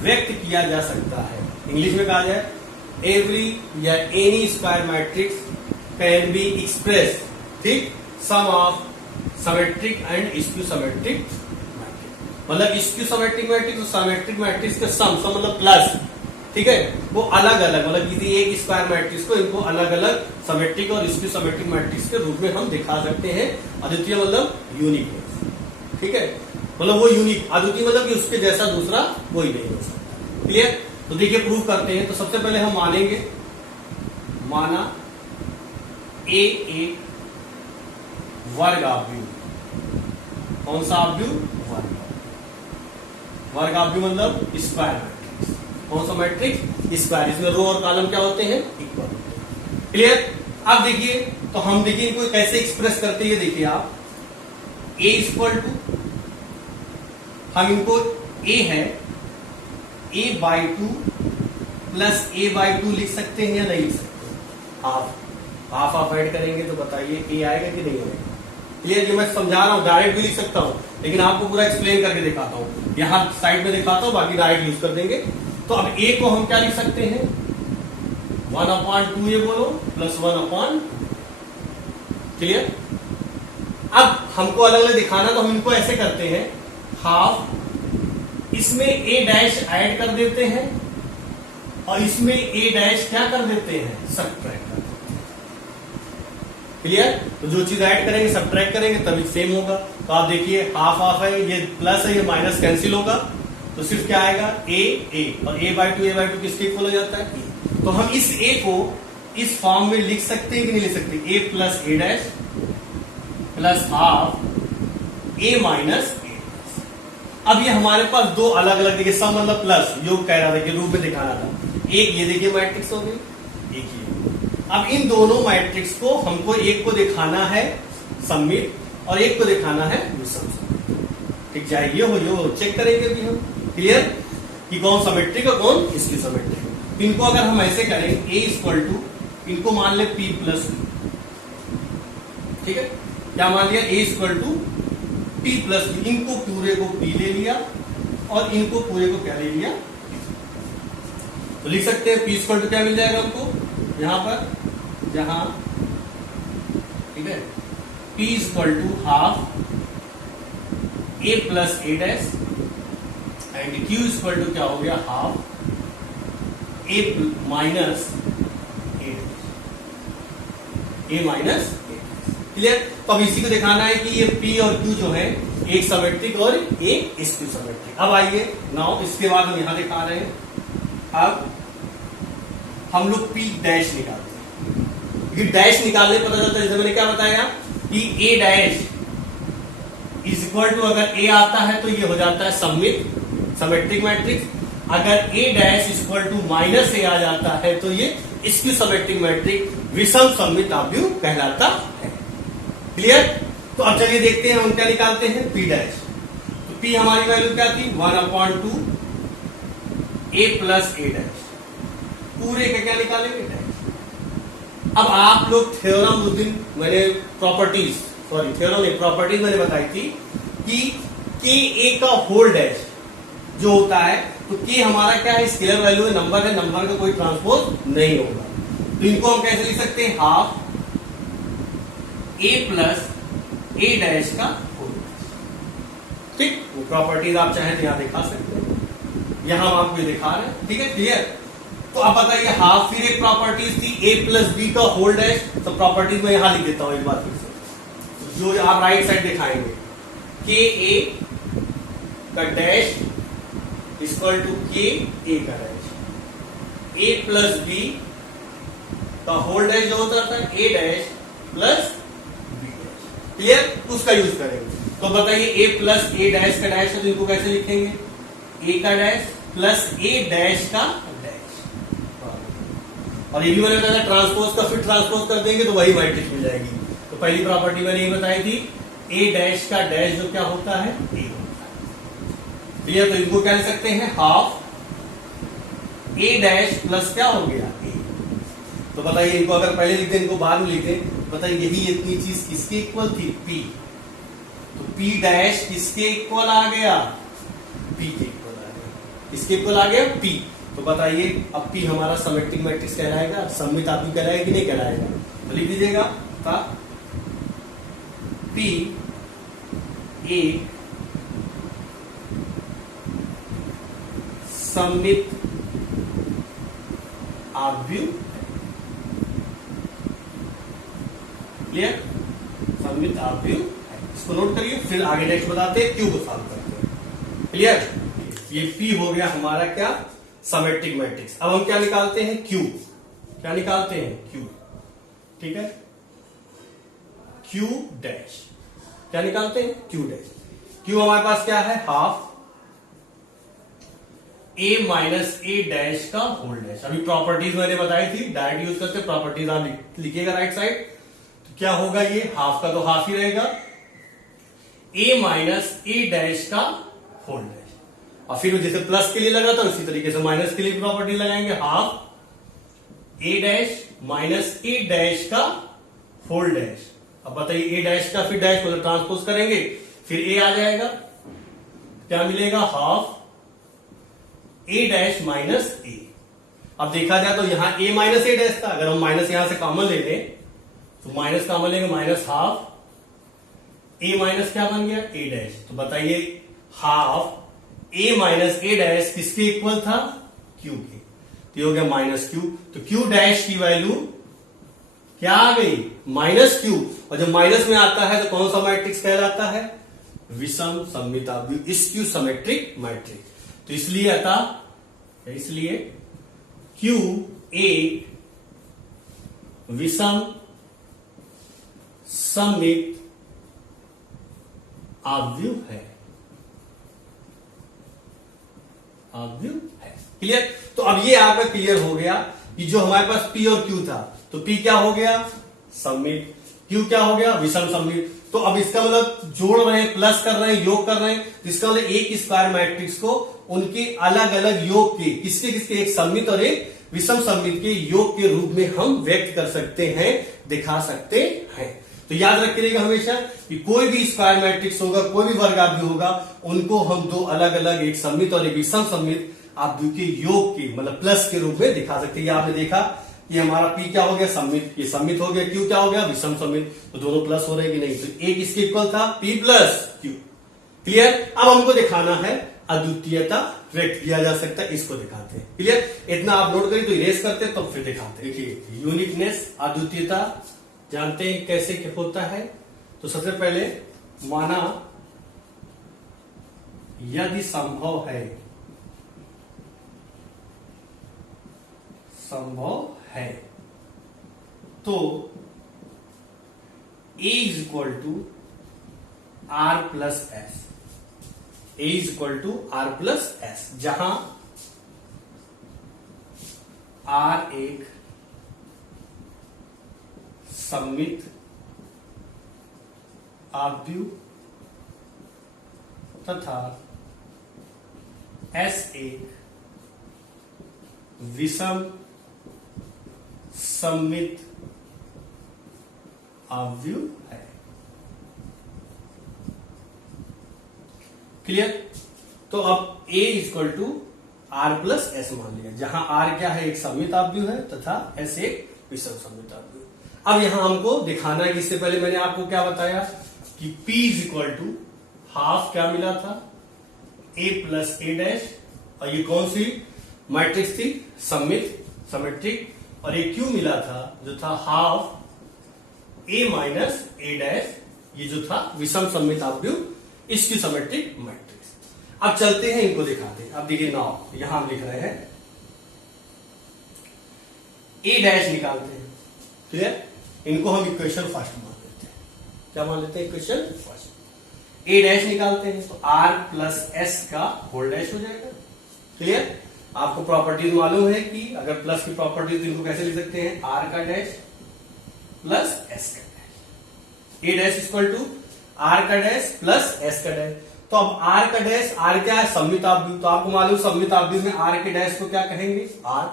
व्यक्त किया जा सकता है। इंग्लिश में कहा जाए, एवरी या any square matrix can be express, ठीक, sum of symmetric and skew symmetric matrix. मतलब स्क्यू सिमेट्रिक मैट्रिक्स और सिमेट्रिक मैट्रिक्स का सम मतलब प्लस, ठीक है, वो अलग अलग मतलब किसी एक स्क्वायर मैट्रिक्स को इनको अलग अलग सिमेट्रिक और स्क्यू सिमेट्रिक मैट्रिक्स के रूप में हम दिखा सकते हैं। अद्वितीय मतलब यूनिक, ठीक है, मतलब वो यूनिक, अद्वितीय मतलब कि उसके जैसा दूसरा कोई नहीं हो सकता। क्लियर? तो देखिए प्रूव करते हैं। तो सबसे पहले हम मानेंगे, माना ए एक वर्ग आवृत्ति। कौन सा आवृत्ति? वर्ग आवृत्ति मतलब स्क्वायर मैट्रिक्स। कौन सा मैट्रिक्स? स्क्वायर। इसमें रो और कॉलम क्या होते हैं? इक्वल। क्लियर? अब देखिए, तो हम देखिए इनको कैसे एक्सप्रेस करते हैं। देखिए आप, a इक्वल टू, हम इनको a है a/2 प्लस a/2 लिख सकते हैं या नहीं लिख सकते? हाफ हाफ ऐड करेंगे तो बताइए a आएगा कि नहीं आएगा? क्लियर? ये मैं समझा रहा हूं, डायरेक्ट भी लिख सकता हूं, लेकिन आपको पूरा एक्सप्लेन करके दिखाता हूं। यहां साइड में दिखाता हूं, बाकी डायरेक्ट यूज कर देंगे। तो अब a को हम क्या लिख सकते हैं? 1/2 ये बोलो प्लस 1/2। क्लियर? अब हमको अलग अलग दिखाना, तो हम इनको ऐसे करते हैं, हाफ इसमें a डैश ऐड कर देते हैं और इसमें a डैश क्या कर देते हैं? सबट्रैक्ट कर देते हैं। क्लियर? तो जो चीज ऐड करेंगे सबट्रैक्ट करेंगे तभी सेम होगा। तो आप देखिए हाफ हाफ है, ये प्लस है, ये माइनस कैंसिल होगा, तो सिर्फ क्या आएगा? a और a/2 किसके इक्वल हो जाता है? तो हम इस a को इस फॉर्म में लिख सकते हैं कि नहीं लिख सकते? a plus a dash plus half a minus a। अब ये हमारे पास दो अलग अलग, देखिए सम मतलब प्लस, योग कह रहा था कि रूप में दिखाना था। एक ये देखिए मैट्रिक्स हो गई, एक ये। अब इन दोनों मैट्रिक्स को हमको एक को दिखाना है सममित और एक को दिखाना है विषम सममित। ठीक जाए, ये हो चेक करेंगे अभी हम। क्लियर? कि कौन सिमेट्रिक और कौन इसकी सिमेट्रिक। इनको अगर हम ऐसे करें, a इक्वल टू, इनको मान ले p प्लस b, ठीक है, क्या मान लिया? a equal to p plus b। इनको पूरे को p ले लिया और इनको पूरे को क्या ले लिया? तो लिख सकते हैं p इक्वल टू क्या मिल जाएगा हमको यहां पर, जहां, ठीक है, p equal to half a plus a dash and q equal to क्या हो गया? Half a minus a minus a। Clear? तो अब इसी को दिखाना है कि ये p और q जो है एक सिमेट्रिक और एक स्क्यू सिमेट्रिक। अब आइए नाउ इसके बाद हम यहां दिखा रहे हैं। अब हम लोग p डैश निकालते हैं। ये डैश निकालने पता चलता है, जैसे मैंने क्या बताया कि a dash is equal to, अगर a आता है तो ये हो जाता है सममित सिमेट्रिक मैट्रिक्स। अगर a dash equal to minus a आ जाता है तो ये स्क्यू सिमेट्रिक मैट्रिक विषम सममित आवृत्ति कहलाता है। क्लियर? तो अब चलिए देखते हैं हम क्या निकालते हैं, p डैश। तो p हमारी वैल्यू क्या थी? 1/2 a प्लस a डैश, पूरे का क्या निकालेंगे? डैश। अब आप लोग थ्योरम उस दिन मैंने प्रॉपर्टीज मैंने बताई थी कि k a का होल डैश जो होता है, तो k हमारा क्या है? स्केलर वैल्यू है, नंबर है, नंबर का कोई ट्रांसपोज नहीं होगा। तो इनको हम कैसे लिख सकते हैं? Half a plus a dash का होल डैश। ठीक, वो प्रॉपर्टीज आप चाहें तो यहां दिखा सकते हैं, यहां हम आपको दिखा रहे हैं। ठीक है, क्लियर? तो आप बताइए, हाफ फिर एक प्रॉपर्टीज थी a प्लस b का होल डैश, तो प्रॉपर्टीज में यहां लिख देता हूं एक बार फिर से, जो आप राइट साइड दिखाएंगे, k a का dash equal to k a का डैश, a प्लस b तो होल डैश जो होता था A dash plus B dash, clear, उसका यूज करेंगे। तो बताइए ए प्लस ए डैश का डैश है तो इनको कैसे लिखेंगे, ए का डैश प्लस ए डैश का डैश, और ये भी मैंने बताया ट्रांसपोज का, फिर ट्रांसपोज कर देंगे तो वही मैट्रिक्स मिल जाएगी। तो पहली प्रॉपर्टी मैंने ये बताई थी, ए डैश का डैश जो क्या होता है, ए होता है, क्लियर। तो इनको क्या लिख सकते हैं, हाफ ए डैश प्लस क्या हो गया, ए। तो बताइए इनको अगर पहले लिखते इनको बाद में लिखते, बताइए यही इतनी चीज किसके इक्वल थी, पी, तो पी डैश किसके इक्वल आ गया, पी के इक्वल आ गया, किसके इक्वल आ गया, पी। तो बताइए अब पी हमारा सिमेट्रिक मैट्रिक्स कहलाएगा, सममित आव्यूह कहलाएगा कि नहीं कहलाएगा, तो लिख दीजिएगा था पी एक सममित आव्यूह, क्लियर, सममित आव्यूह है। इसको नोट करिए, फिर आगे नेक्स्ट बताते हैं, क्यू को सॉल्व करते हैं, क्लियर। ये पी हो गया हमारा क्या, सिमेट्रिक मैट्रिक्स। अब हम क्या निकालते हैं, क्यू, क्या निकालते हैं, क्यू, ठीक है, क्यू डैश, क्या निकालते हैं, क्यू डैश। क्यू हमारे पास क्या है, half A minus A dash का होल डैश। अभी प्रॉपर्टीज मैंने बताई थी, डायरेक्ट यूज करते, प्रॉपर्टीज आप लिखिएगा राइट साइड। तो क्या होगा, ये हाफ का तो हाफ ही रहेगा, ए माइनस ए डैश का होल डैश, और फिर जैसे प्लस के लिए लगा था उसी तरीके से माइनस के लिए प्रॉपर्टी लगाएंगे, half A dash minus A dash का होल डैश। अब बताइए ए डैश का फिर डैश मतलब ट्रांसपोज करेंगे, फिर ए आ जाएगा, क्या मिलेगा, हाफ ए डैश माइनस ए। अब देखा जाए तो यहां ए माइनस ए डैश था, अगर हम माइनस यहां से कॉमन ले लें तो माइनस कॉमन लेंगे, माइनस हाफ ए माइनस क्या बन गया, ए डैश। तो बताइए half A minus A dash किसके इक्वल था, क्यू के, तो ये हो गया माइनस क्यू। तो क्यू डैश की वैल्यू क्या आ गई, माइनस क्यू, और जब माइनस में आता है तो कौन सा मैट्रिक्स कहलाता है, विषम सममित आव्यूह, स्क्यू सिमेट्रिक मैट्रिक्स। तो इसलिए अतः, इसलिए क्यू एक विषम सममित आव्यूह है, आव्यूह है, क्लियर। तो अब ये आपका क्लियर हो गया कि जो हमारे पास पी और क्यू था, तो पी क्या हो गया, सममित, क्यू क्या हो गया, विषम सममित। तो अब इसका मतलब जोड़ रहे हैं, प्लस कर रहे हैं, योग कर रहे हैं, तो इसका मतलब एक स्क्वायर मैट्रिक्स को उनके अलग अलग योग के, किसके किसके, एक सममित और एक विषम सममित के योग के रूप में हम व्यक्त कर सकते हैं, दिखा सकते हैं। तो याद रखिएगा हमेशा कि कोई भी स्क्वायर मैट्रिक्स होगा, कोई भी वर्ग आव्यूह होगा, उनको हम दो अलग अलग, एक सममित और एक विषम सममित आव्यूह के योग के मतलब प्लस के रूप में दिखा सकते हैं। आपने देखा कि हमारा पी क्या हो गया, सममित, ये सममित हो गया, क्यू क्या हो गया, विषम सममित, तो दोनों प्लस हो रहे कि नहीं, तो एक इसके इक्वल था, पी प्लस क्यू, क्लियर। अब हमको दिखाना है अद्वितीयता व्यक्त किया जा सकता है, इसको दिखाते हैं, क्लियर। इतना आप नोट करिए, तो इरेज करते हैं, तो फिर दिखाते हैं। देखिए यूनिकनेस, अद्वितीयता जानते हैं कैसे होता है। तो सबसे पहले माना यदि संभव है, संभव है, तो A is equal to R plus S, A is equal to R plus S, जहां आर एक सममित आव्यूह तथा एस एक विषम सममित आव्यूह है, क्लियर। तो अब A equal to R plus S मान लिया, जहां आर क्या है, एक सममित आव्यूह है तथा एस एक विषम सममित आव्यूह। अब यहां हमको दिखाना है कि इससे पहले मैंने आपको क्या बताया कि P is equal to half क्या मिला था, A प्लस ए डैश, और ये कौन सी मैट्रिक्स थी, सममित सिमेट्रिक, और एक Q मिला था जो था half A minus A dash, ये जो था विषम सममित आव्यूह, इसकी सिमेट्रिक मैट्रिक्स। अब चलते हैं इनको दिखाते हैं। अब देखिए नाउ यहां हम लिख रहे हैं ए डैश निकालते हैं, क्लियर? इनको हम इक्वेशन फर्स्ट मान लेते हैं। क्या मान लेते हैं? Equation first. ए डैश निकालते हैं तो आर प्लस एस का होल डैश हो जाएगा। क्लियर? आपको प्रॉपर्टीज मालूम है कि अगर प्लस की प्रॉपर्टीज तो इनको कैसे लिख सकते हैं? आर का डैश प्लस एस का dash. A dash equal to R का डैश प्लस एस का डैश। तो अब आर का डैश, आर क्या है? सममित आव्यूह। तो आपको मालूम सममित आव्यूह में आर के डैश को क्या कहेंगे? आर।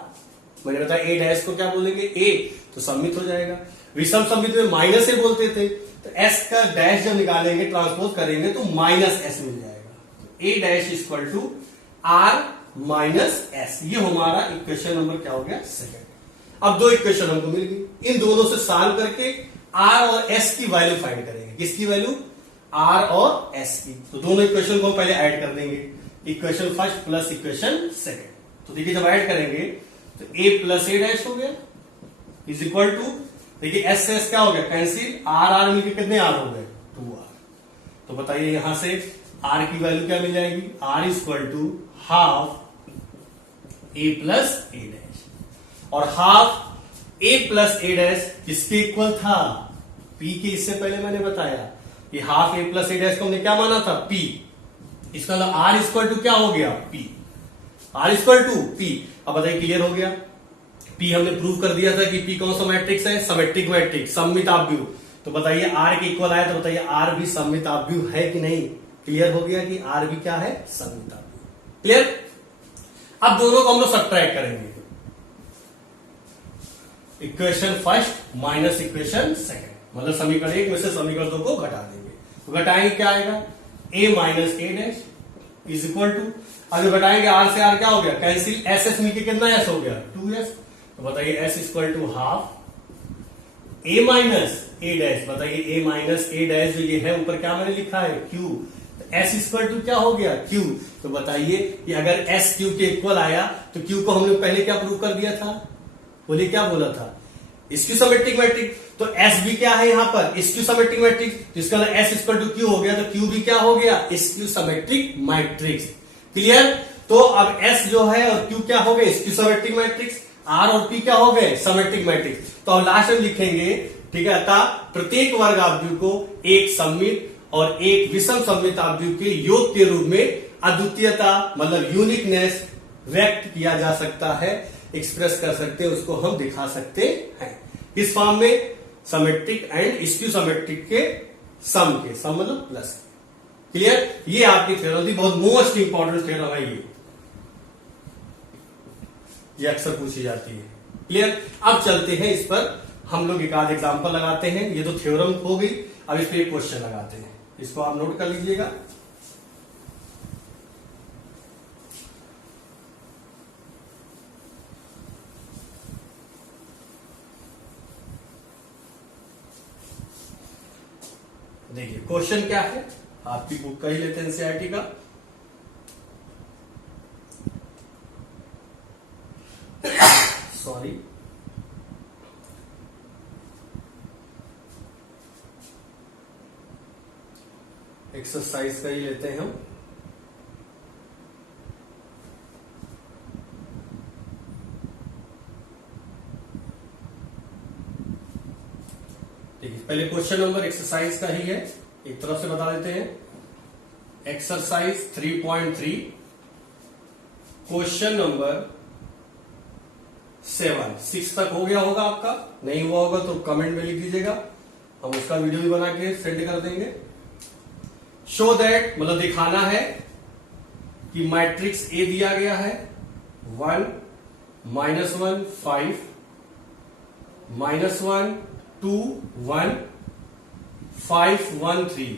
मैंने बताया ए डैश को क्या बोलेंगे? ए। तो सममित हो जाएगा। विषम सममित में माइनस ए बोलते थे, तो एस का डैश जब निकालेंगे, ट्रांसपोज करेंगे तो माइनस एस मिल जाएगा। A dash equal to R minus S. ये हमारा इक्वेशन नंबर क्या हो गया? सेकंड। अब दो इक्वेशन हमको मिल गई, इन दोनों से सॉल्व करके आर और एस की वैल्यू फाइंड करेंगे। किसकी वैल्यू? आर और एस की। तो दोनों इक्वेशन को पहले ऐड कर देंगे, equation first plus equation second. तो देखिए जब ऐड करेंगे तो ए प्लस ए डैश हो गया इज इक्वल टू, देखिए एस से एस क्या हो गया? कैंसिल। आर आर मिलकर कितने आर हो गए? 2r। तो बताइए यहां से आर की वैल्यू क्या मिल जाएगी? R equal to half A plus A dash. और half A plus A dash किसके इक्वल था? पी के। इससे पहले मैंने बताया कि half A plus A dash को हमने क्या माना था? पी। इसका मतलब आर इक्वल टू क्या हो गया? P. R equal to P. अब बताइए क्लियर हो गया? पी हमने प्रूव कर दिया था कि पी कौन सा मैट्रिक्स है? सिमेट्रिक मैट्रिक्स, सममित आव्यूह। तो बताइए आर के इक्वल आया, तो बताइए आर भी सममित आव्यूह है कि नहीं? क्लियर हो गया कि आर भी क्या है? सममित आव्यूह। क्लियर? अब दोनों को हम लोग सब्ट्रैक्ट करेंगे, equation first minus equation second, मतलब समीकरण एक में से समीकरण दो को घटा देंगे। तो घटाएंगे क्या आएगा? A minus A dash is equal to, अगर घटाएंगे आर से आर क्या हो गया? कैंसिल। एस एस मिलकर कितना एस हो गया? 2s। तो बताइए S equal to half A minus A dash. बताइए ए माइनस ए डैश जो ये है ऊपर क्या मैंने लिखा है? क्यू। तो एस इक्वल टू क्या हो गया? क्यू। तो बताइए कि अगर एस क्यू के इक्वल आया तो क्यू को हमने पहले क्या प्रूव कर दिया था? बोलिए क्या बोला था? Skew symmetric matrix. तो एस भी क्या है यहां पर? Skew symmetric matrix. तो इसका मतलब एस इक्वल टू क्यू हो गया, तो क्यू भी क्या हो गया? Skew symmetric matrix. क्लियर? तो अब एस जो है और क्यू क्या हो गए? Skew symmetric matrix. आर और पी क्या हो गए? Symmetric matrix. तो अब लास्ट में लिखेंगे, ठीक है, अतः प्रत्येक वर्ग आव्यूह को एक सममित और एक विषम सममित आव्यूह के योग के रूप में अद्वितीयता मतलब यूनिकनेस व्यक्त किया जा सकता है, एक्सप्रेस कर सकते हैं, उसको हम दिखा सकते हैं इस फॉर्म में, सिमेट्रिक एंड स्क्यू सिमेट्रिक के सम के, सम मतलब प्लस। क्लियर? ये आपकी थ्योरम थी, बहुत मोस्ट इंपॉर्टेंट थ्योरम है ये अक्सर पूछी जाती है। क्लियर? अब चलते हैं इस पर, हम लोग एक आध एग्जांपल लगाते हैं। ये तो थ्योरम हो गई, अब इस पर एक क्वेश्चन लगाते हैं, इसको आप नोट कर लीजिएगा। देखिए क्वेश्चन क्या है, आपकी बुक का ही लेते हैं एनसीईआरटी का। सॉरी, एक्सरसाइज का ही लेते हैं हम। देखिए पहले क्वेश्चन नंबर एक्सरसाइज का ही है, एक तरफ से बता देते हैं। एक्सरसाइज 3.3 क्वेश्चन नंबर 7, 6 तक हो गया होगा आपका, नहीं हुआ होगा तो कमेंट में लिख दीजिएगा, हम उसका वीडियो भी बना के सेंड कर देंगे। शो दैट मतलब दिखाना है कि मैट्रिक्स ए दिया गया है 1 -1 5 -1 2 1 5 1 3,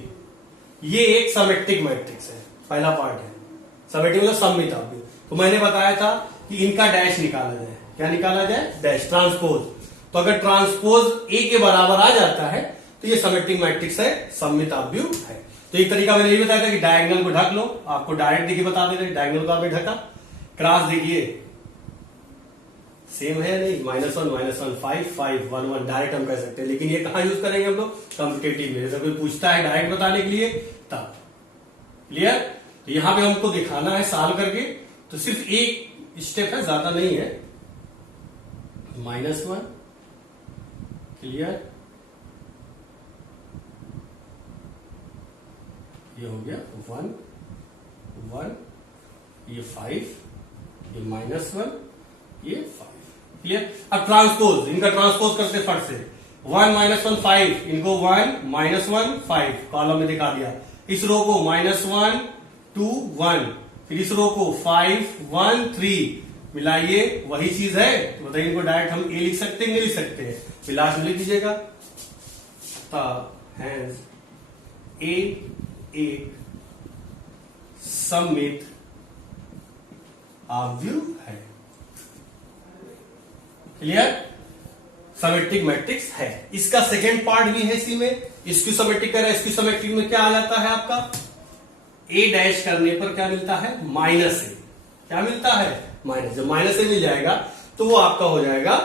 ये एक सिमेट्रिक मैट्रिक्स है, पहला पार्ट है। सिमेट्रिक मतलब सममित आव्यूह। तो मैंने बताया था कि इनका डैश निकाला जाए, क्या निकाला जाए? Dash, transpose. तो अगर ट्रांसपोज ए के बराबर आ जाता है तो ये सिमेट्रिक मैट्रिक्स है, सममित आव्यूह है। तो एक तरीका मैंने ये बताया था कि डायगोनल को ढक लो, आपको डायरेक्ट देखिए बता दे रहे, डायगोनल को आपने ढका, क्रॉस देखिए सेम है नहीं, -1 -1 5 5 1 1 डायरेक्ट हम कह सकते हैं। लेकिन ये कहां यूज करेंगे हम लोग? कॉम्पिटेटिव में, जब कोई पूछता है डायरेक्ट बताने के लिए तब। क्लियर? तो यहां पे हमको दिखाना है सॉल्व करके, तो सिर्फ एक स्टेप है, ज्यादा नहीं है। -1 क्लियर? ये हो गया 1 1, ये 5, ये -1, ये 5। क्लियर? अब ट्रांसपोज, इनका ट्रांसपोज करते फट से। 1 -1 5, इनको 1 -1 5 कॉलम में दिखा दिया। इस रो को -1 2 1, फिर इस रो को 5 1 3 मिलाइए, वही चीज है। तो बताइए इनको डायरेक्ट हम ए लिख सकते हैं, नहीं लिख सकते हैं? फिर लास्ट में लिख दीजिएगा हैज ए एक सममित आव्यूह है। क्लियर? सिमेट्रिक मैट्रिक्स है। इसका सेकेंड पार्ट भी है इसी में। इसकी सिमेट्रिक है, इसकी सिमेट्रिक में क्या आ जाता है आपका? ए डैश करने पर क्या मिलता है? -a। क्या मिलता है? माइनस। जब -a मिल जाएगा तो वो आपका हो जाएगा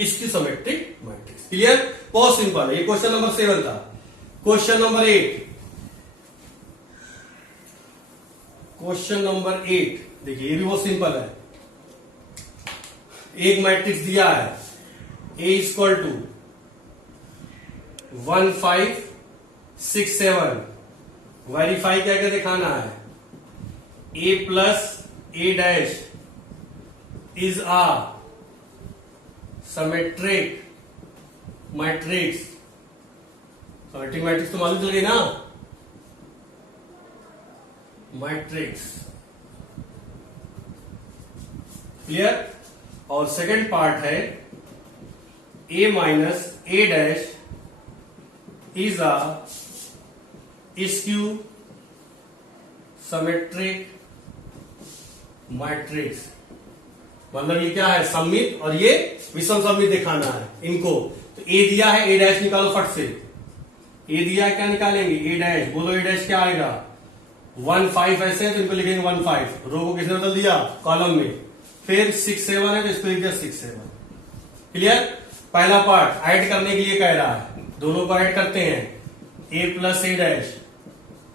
इसकी सिमेट्रिक मैट्रिक्स। क्लियर? बहुत सिंपल है। ये क्वेश्चन नंबर 7 था। क्वेश्चन नंबर 8, क्वेश्चन नंबर 8 देखिए, ये भी बहुत सिंपल है। एक मैट्रिक्स दिया है A इक्वल टू 1 5 6 7। वेरीफाई क्या क्या दिखाना है? A plus A dash is a symmetric matrix. Symmetric matrix तो मालूम चल गई ना? मैट्रिक्स। क्लियर? और सेकंड पार्ट है A minus A dash is a skew symmetric matrix. मतलब ये क्या है? सममित, और ये विषम सममित दिखाना है इनको। तो A दिया है, A डैश निकालो फट से। A दिया है, क्या निकालेंगे? A dash. बोलो A डैश क्या आएगा? 1 5 ऐसे है तो इनको लिखेंगे 1 5। रो को किसने बदल दिया? कॉलम में। फिर 6 7 है तो इसको लिख दिया 6 7। क्लियर? पहला पार्ट ऐड करने के लिए कह रहा है, दोनों को ऐड करते हैं। A plus A dash.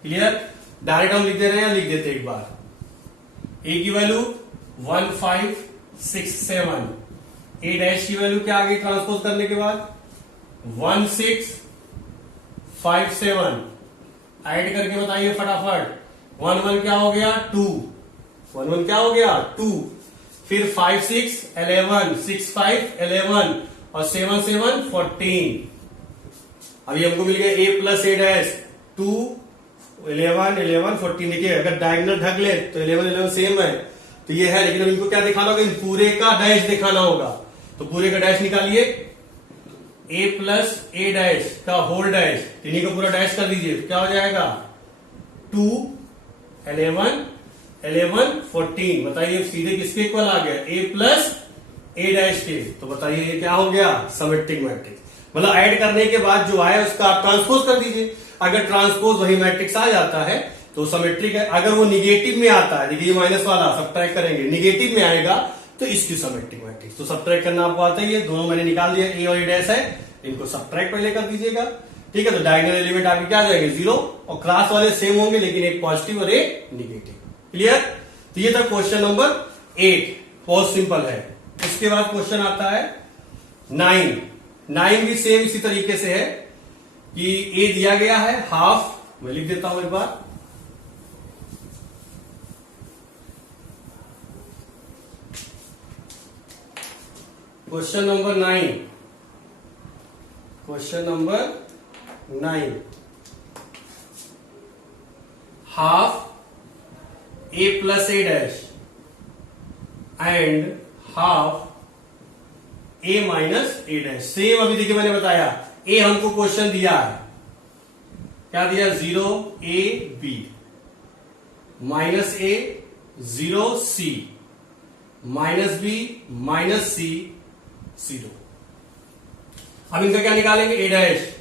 Clear? Direct हम लिख दे रहे हैं, लिख देते एक बार। A की वैल्यू 1 5 6 7। A डैश की वैल्यू क्या आ गई ट्रांसपोज करने के बाद? 1 6 5 7। ऐड करके बताइए फटाफट। 1 1 क्या हो गया? 2। 1 1 क्या हो गया? 2। फिर 5 6 11, 6 5 11 और 7 7 14। अभी हमको मिल गया A प्लस A डैश 2 11 11 14। देखिए अगर डायगोनल ढक ले तो 11 11 सेम है, तो ये है। लेकिन अब इनको क्या दिखाना होगा? इन पूरे का डैश दिखाना होगा। तो पूरे का डैश निकालिए। A प्लस A डैश का होल डैश, इन्हीं का पूरा डैश कर दीजिए। तो क्या हो जाएगा? 2 11 11 14। बताइए सीधे किसके इक्वल आ गया? A प्लस A डैश के। तो बताइए ये क्या हो गया? Symmetric matrix. मतलब ऐड करने के बाद जो आया उसका आप ट्रांसपोज कर दीजिए। अगर ट्रांसपोज वही मैट्रिक्स आ जाता है तो सिमेट्रिक है। अगर वो निगेटिव में आता है, देखिए माइनस वाला सब्ट्रैक्ट करेंगे, निगेटिव में आएगा तो इसकी सिमेट्रिक मैट्रिक्स। तो सब्ट्रैक्ट करना आपको आता ही है। दोनों मैंने निकाल दिया, A और A डैश है, इनको सब्ट्रैक्ट पहले कर दीजिएगा। ठीक है? तो डायगोनल एलिमेंट आपके क्या आ जाएंगे? 0, और क्लास वाले सेम होंगे लेकिन एक पॉजिटिव और एक निगेटिव। क्लियर? तो ये था क्वेश्चन नंबर 8। बहुत सिंपल है। इसके बाद क्वेश्चन आता है 9। 9 भी सेम इसी तरीके से है कि A दिया गया है हाफ। मैं लिख देता हूं एक बार। Question number 9। Question number 9, half A plus A dash and half A minus A dash. Same अभी देखिए मैंने बताया, A हमको क्वेश्चन दिया है, क्या दिया? 0 A B minus A 0 C minus B minus C 0। अब इनका क्या निकालेंगे? A dash.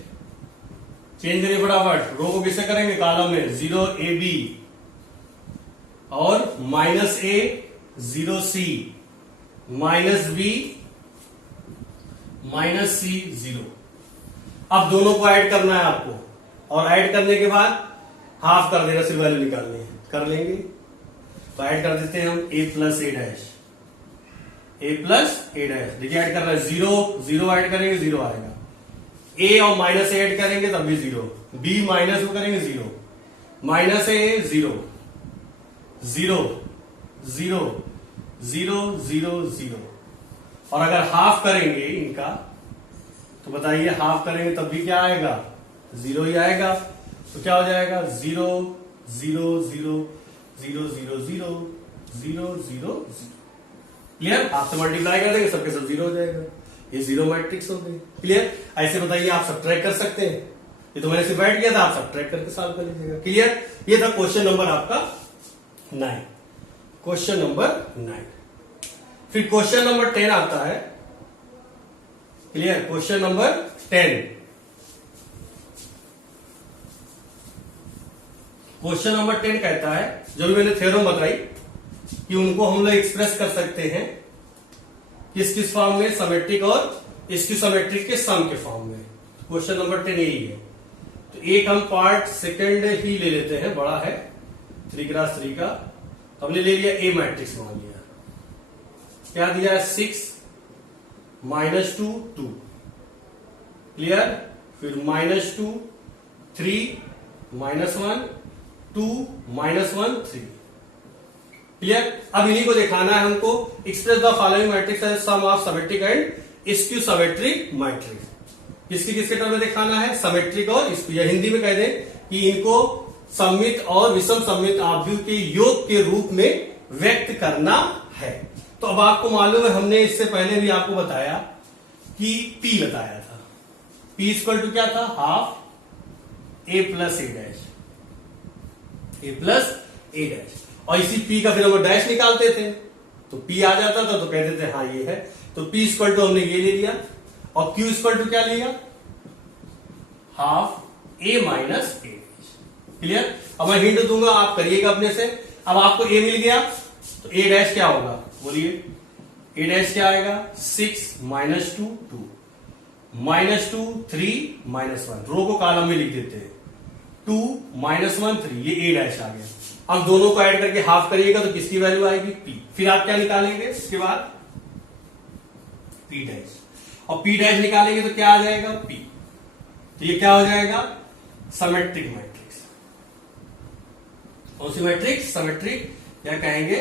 चेंज करिए फटाफट। रो को किससे करेंगे? कॉलम में। 0 A B और minus A 0 C minus B minus C 0। अब दोनों को ऐड करना है आपको, और ऐड करने के बाद हाफ कर देना, सिर्फ वैल्यू निकालनी है। कर लेंगे तो ऐड कर देते हैं हम A plus A dash. A plus A dash. देखिए ऐड कर रहा है 0 0 ऐड करेंगे 0 आएगा। ए और माइनस ए ऐड करेंगे तब भी 0, बी माइनस वो करेंगे 0, माइनस ए 0, 0, 0, 0, 0, 0। और अगर हाफ करेंगे इनका तो बताइए, हाफ करेंगे तब भी क्या आएगा, 0 ही आएगा। तो क्या हो जाएगा, 0, 0, 0, 0, 0, 0, 0, 0, 0। क्लियर? हाफ से मल्टीप्लाई कर देंगे सबके सब 0 हो जाएगा। ये 0 मैट्रिक्स हो गई। क्लियर? ऐसे बताइए, आप सब्ट्रैक्ट कर सकते हैं। ये तो मैंने सिर्फ ऐड किया था, आप सब्ट्रैक्ट करके सॉल्व कर लीजिएगा। क्लियर? ये था क्वेश्चन नंबर आपका 9, क्वेश्चन नंबर 9। फिर क्वेश्चन नंबर 10 आता है। Clear? Question number 10। Question number 10 कहता है, जो भी मैंने थ्योरम बताई कि उनको हम लोग एक्सप्रेस कर सकते हैं किस किस फॉर्म में, सिमेट्रिक और स्क्यूसिमेट्रिक के सम के फॉर्म में। क्वेश्चन नंबर 10 यही है। तो एक हम पार्ट सेकंड ही ले लेते हैं, बड़ा है 3x3 का। हमने ले लिया ए मैट्रिक्स, मान लिया क्या दिया है, 6 -2 2। क्लियर? फिर -2 3 -1 2 -1 3। क्लियर? अब इन्हीं को दिखाना है हमको। Express the following matrix as sum of symmetric and skew symmetric matrix. किसके किसके टर्म में दिखाना है, सिमेट्रिक और स्क्यू। हिंदी में कह दें कि इनको सममित और विषम सममित आव्यूह के योग के रूप में व्यक्त करना है। तो अब आपको मालूम है, हमने इससे पहले भी आपको बताया कि P बताया था। P इक्वल टू क्या था, half A plus A dash, A plus A dash. और इसी P का फिर हम डैश निकालते थे तो P आ जाता था, तो कहते थे हाँ ये है। तो P इक्वल टू हमने ये ले लिया, और Q इक्वल टू क्या लिया, half A minus A। Clear? अब मैं हिंट दूंगा, आप करिएगा अपने से। अब आपको A मिल गया तो A डैश क्या होगा, बोलिए। A डैश क्या आएगा, 6 -2 2, -2 3 -1। रो को कॉलम में लिख देते हैं, 2 -1 3, ये A डैश आ गया। अब दोनों को ऐड करके हाफ करिएगा तो किसकी वैल्यू आएगी, P। फिर आप क्या निकालेंगे इसके बाद, P डैश। और P डैश निकालेंगे तो क्या आ जाएगा, P। तो ये क्या हो जाएगा, सिमेट्रिक मैट्रिक्स। कौन सी मैट्रिक्स, सिमेट्रिक, क्या कहेंगे,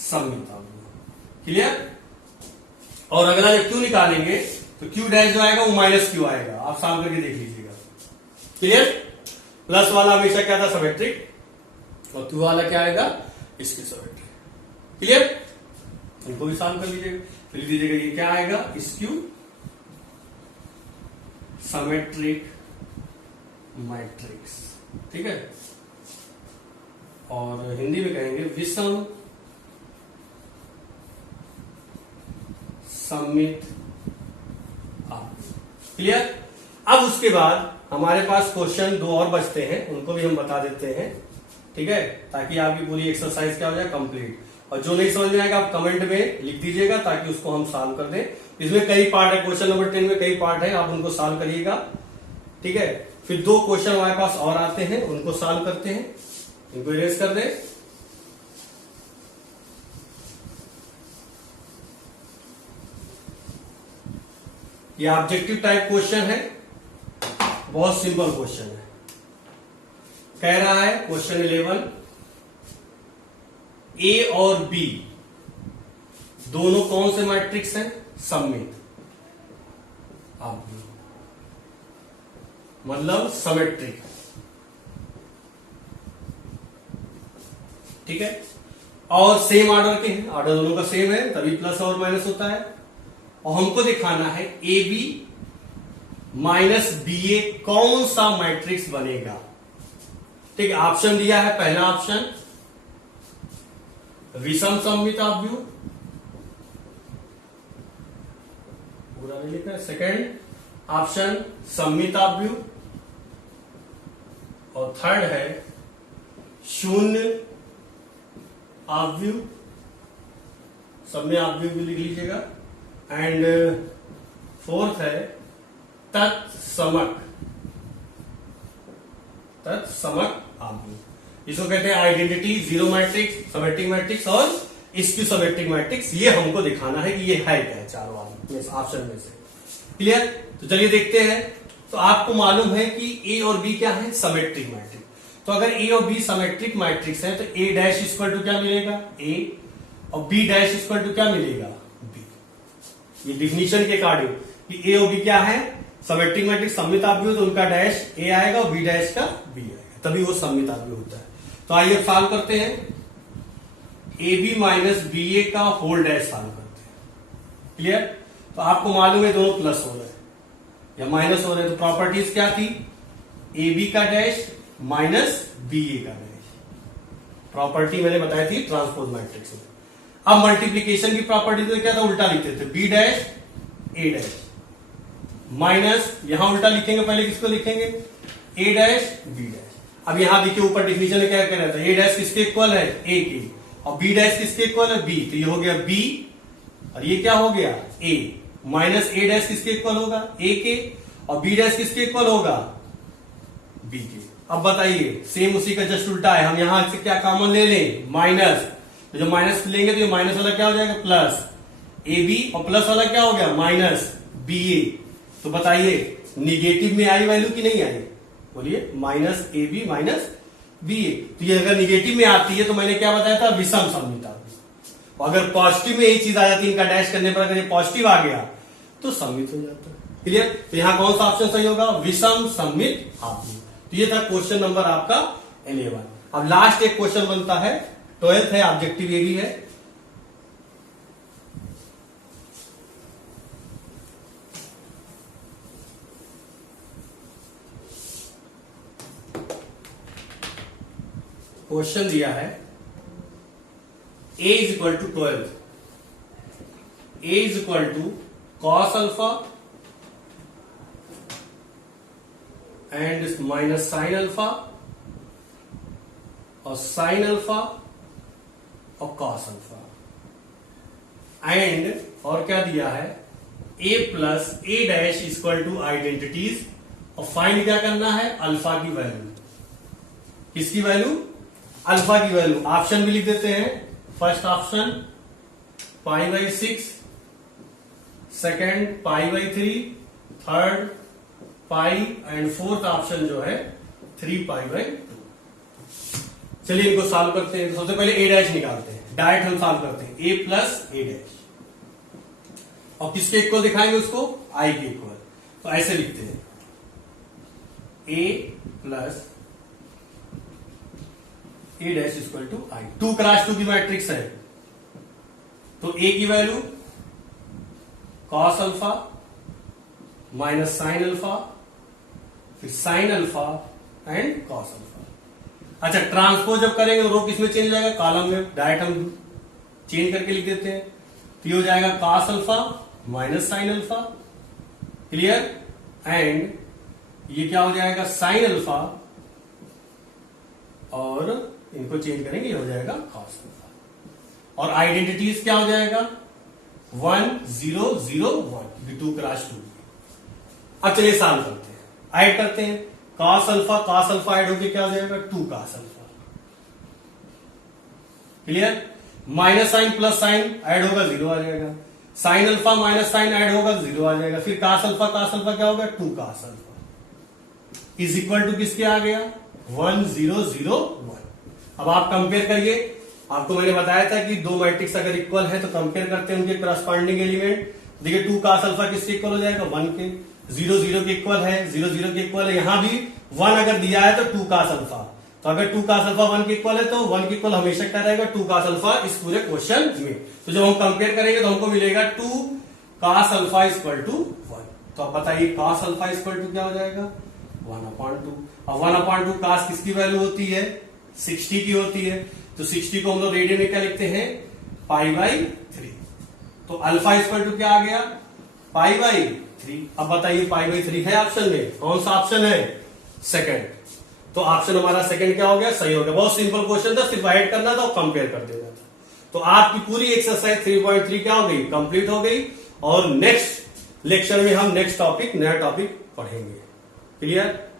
सममित आव्यूह। क्लियर? और अगला जब Q निकालेंगे तो Q डैश जो आएगा वो -Q आएगा। आप सॉल्व करके देख लीजिएगा। क्लियर? प्लस वाला हमेशा क्या था, सिमेट्रिक, और Q वाला क्या आएगा, इसकी सिमेट्रिक। क्लियर? इनको भी सॉल्व कर लीजिएगा। फिर लिख दीजिएगा ये क्या आएगा, स्क्यू सिमेट्रिक मैट्रिक्स। ठीक है? और हिंदी में कहेंगे विषम सममित आव्यूह। क्लियर? अब उसके बाद हमारे पास क्वेश्चन 2 और बचते हैं, उनको भी हम बता देते हैं। ठीक है? ताकि आपकी पूरी एक्सरसाइज क्या हो जाए, कंप्लीट। और जो नहीं समझ में आएगा आप कमेंट में लिख दीजिएगा ताकि उसको हम सॉल्व कर दें। इसमें कई पार्ट है, क्वेश्चन नंबर 10 में कई पार्ट है, आप उनको सॉल्व करिएगा। ठीक है? फिर 2 क्वेश्चन हमारे पास और आते हैं, उनको सॉल्व करते हैं। इनको इरेज कर दें। ये ऑब्जेक्टिव टाइप क्वेश्चन है, बहुत सिंपल क्वेश्चन है। कह रहा है क्वेश्चन 11, ए और बी दोनों कौन से मैट्रिक्स हैं, सममित आव्यूह, मतलब सिमेट्रिक। ठीक है? और सेम ऑर्डर के हैं, ऑर्डर दोनों का सेम है, तभी प्लस और माइनस होता है। और हमको दिखाना है ए बी माइनस बी ए कौन सा मैट्रिक्स बनेगा। ठीक है? ऑप्शन दिया है, पहला ऑप्शन विषम सममित आव्यूह, पूरा नहीं लिखा है। सेकेंड ऑप्शन सममित आव्यूह, और थर्ड है शून्य आव्यूह, सब में आव्यूह भी लिख लीजिएगा। एंड फोर्थ है तत्समक आव्यूह। इसको कहते हैं identity zero matrix, symmetric matrix और स्क्यू सिमेट्रिक मैट्रिक्स। ये हमको दिखाना है कि ये है क्या है चारों ऑप्शन में से। क्लियर? तो चलिए देखते हैं तो आपको मालूम है कि ए और बी क्या है, सिमेट्रिक मैट्रिक्स। तो अगर ए और बी सिमेट्रिक मैट्रिक्स है तो ए डैश इक्वल टू क्या मिलेगा, ए, और बी डैश इक्वल टू क्या मिलेगा, बी। ये डिफिनीशन के अकॉर्डिंग कि ए और बी क्या है, सिमेट्रिक मैट्रिक्स, सममिताभ्यु हो तो उनका डैश ए आएगा और बी डैश का बी आएगा, तभी वो सममिताभ्यु होता है। तो आइए सॉल्व करते हैं, ए बी माइनस बी ए का होल डैश सॉल्व करते हैं। क्लियर? तो आपको मालूम है दोनों प्लस हो रहे हैं या माइनस हो रहे हैं, तो प्रॉपर्टीज क्या थी, ए बी का डैश माइनस बी ए का डैश, प्रॉपर्टी मैंने बताई थी ट्रांसपोज मैट्रिक्स में। अब मल्टीप्लीकेशन की प्रॉपर्टी में क्या था, उल्टा लिखते थे, B dash A dash minus, यहां उल्टा लिखेंगे, पहले किसको लिखेंगे, ए डैश बी डैश। अब यहां देखिए ऊपर डिफिनीशन में क्या कह रहा था, ए डैश किसके इक्वल है, ए के, और बी डैश किसके इक्वल है, बी, तो ये हो गया बी, और ये क्या हो गया, ए, माइनस ए डैश किसके इक्वल होगा, ए के, और बी डैश किसके इक्वल होगा, बी के। अब बताइए, सेम उसी का जस्ट उल्टा है, हम यहां से क्या कॉमन ले लें, माइनस, तो जब माइनस लेंगे तो ये माइनस वाला क्या हो जाएगा, प्लस ए बी, और प्लस वाला क्या हो गया, माइनस बी ए। तो बताइए निगेटिव में आई वैल्यू की नहीं आई, बोलिए, minus A B minus B A. तो ये अगर निगेटिव में आती है तो मैंने क्या बताया था, विषम सममिता। अगर पॉजिटिव में यही चीज आ जाती है, इनका डैश करने पर अगर ये पॉजिटिव आ गया तो सम्मित हो जाता है। क्लियर? तो यहां कौन सा ऑप्शन सही होगा, विषम सम्मित आव्यूह। तो ये था क्वेश्चन नंबर आपका 11। अब लास्ट एक क्वेश्चन बनता है, 12th है, ऑब्जेक्टिव ये भी है। क्वेश्चन दिया है a is equal to 12, a is equal to cos alpha and minus sine alpha और साइन अल्फा और कॉस अल्फा, एंड और क्या दिया है, a plus A dash equal to identities, और फाइंड क्या करना है, अल्फा की वैल्यू। किसकी वैल्यू, अल्फा की वैल्यू। ऑप्शन भी लिख देते हैं, first option pi by 6, second pi by 3, third pi, and fourth option जो है 3 पाई बाई 2। चलिए इनको सॉल्व करते हैं। तो सबसे पहले ए डैश निकालते हैं, डायरेक्ट हम सॉल्व करते हैं, ए प्लस ए डैश, और किसके इक्वल दिखाएंगे उसको, आई के इक्वल। तो ऐसे लिखते हैं, A plus A dash equal to I, 2 cross 2 की मैट्रिक्स है, तो ए की value cos alpha minus sine alpha, फिर sine alpha and cos alpha. अच्छा, ट्रांसपोज जब करेंगे तो रो किसमें चेंज हो जाएगा, कॉलम में। डायरेक्ट हम चेंज करके लिख देते हैं, तो ये हो जाएगा cos alpha minus sine alpha, clear, and ये क्या हो जाएगा, साइन अल्फा, और इनको चेंज करेंगे, ये हो जाएगा कॉस अल्फा, और आइडेंटिटीज क्या हो जाएगा, 1 0 0 1, 2 क्रॉस 2। अब चलिए सॉल्व करते हैं, ऐड करते हैं, कॉस अल्फा ऐड होके क्या हो जाएगा, 2 cos alpha, clear, minus sine plus sine add होगा 0 आ जाएगा, sine alpha minus sine add होगा 0 आ जाएगा, फिर कॉस अल्फा क्या होगा, 2 cos alpha is equal to किसके आ गया, 1 0 0 1। अब आप कंपेयर करिए, आपको मैंने बताया था कि 2 मैट्रिक्स अगर इक्वल है तो कंपेयर करते हैं उनके करस्पॉन्डिंग एलिमेंट। देखिए 2 कॉस अल्फा किसके इक्वल हो जाएगा, 1 के, 0 0 के इक्वल है, 0 0 के इक्वल है, यहां भी 1 अगर दिया है तो 2 कॉस अल्फा, तो अगर 2 कॉस अल्फा 1 के इक्वल है तो 1 के इक्वल हमेशा क्या रहेगा, 2 कॉस अल्फा इस पूरे क्वेश्चन में। तो जब हम कंपेयर करेंगे तो हमको मिलेगा 2 कॉस अल्फा इक्वल टू 1। तो अब बताइए कॉस अल्फा इक्वल टू क्या हो जाएगा, 1/2। अब 1/2 कॉस किसकी वैल्यू होती है, 60 की होती है, तो 60 को हम लोग रेडियन में क्या लिखते हैं, पाई बाई 3। तो अल्फा इक्वल टू क्या आ गया, पाई बाई 3। अब बताइए पाई बाई 3 है ऑप्शन में, कौन सा ऑप्शन है, सेकंड। तो ऑप्शन हमारा सेकंड क्या हो गया, सही हो गया। बहुत सिंपल क्वेश्चन था, सिर्फ ऐड करना था और कंपेयर कर देना था। तो आपकी पूरी एक्सरसाइज 3.3 क्या हो गई, कंप्लीट हो गई। और नेक्स्ट लेक्चर में हम नेक्स्ट टॉपिक, नया टॉपिक पढ़ेंगे। क्लियर।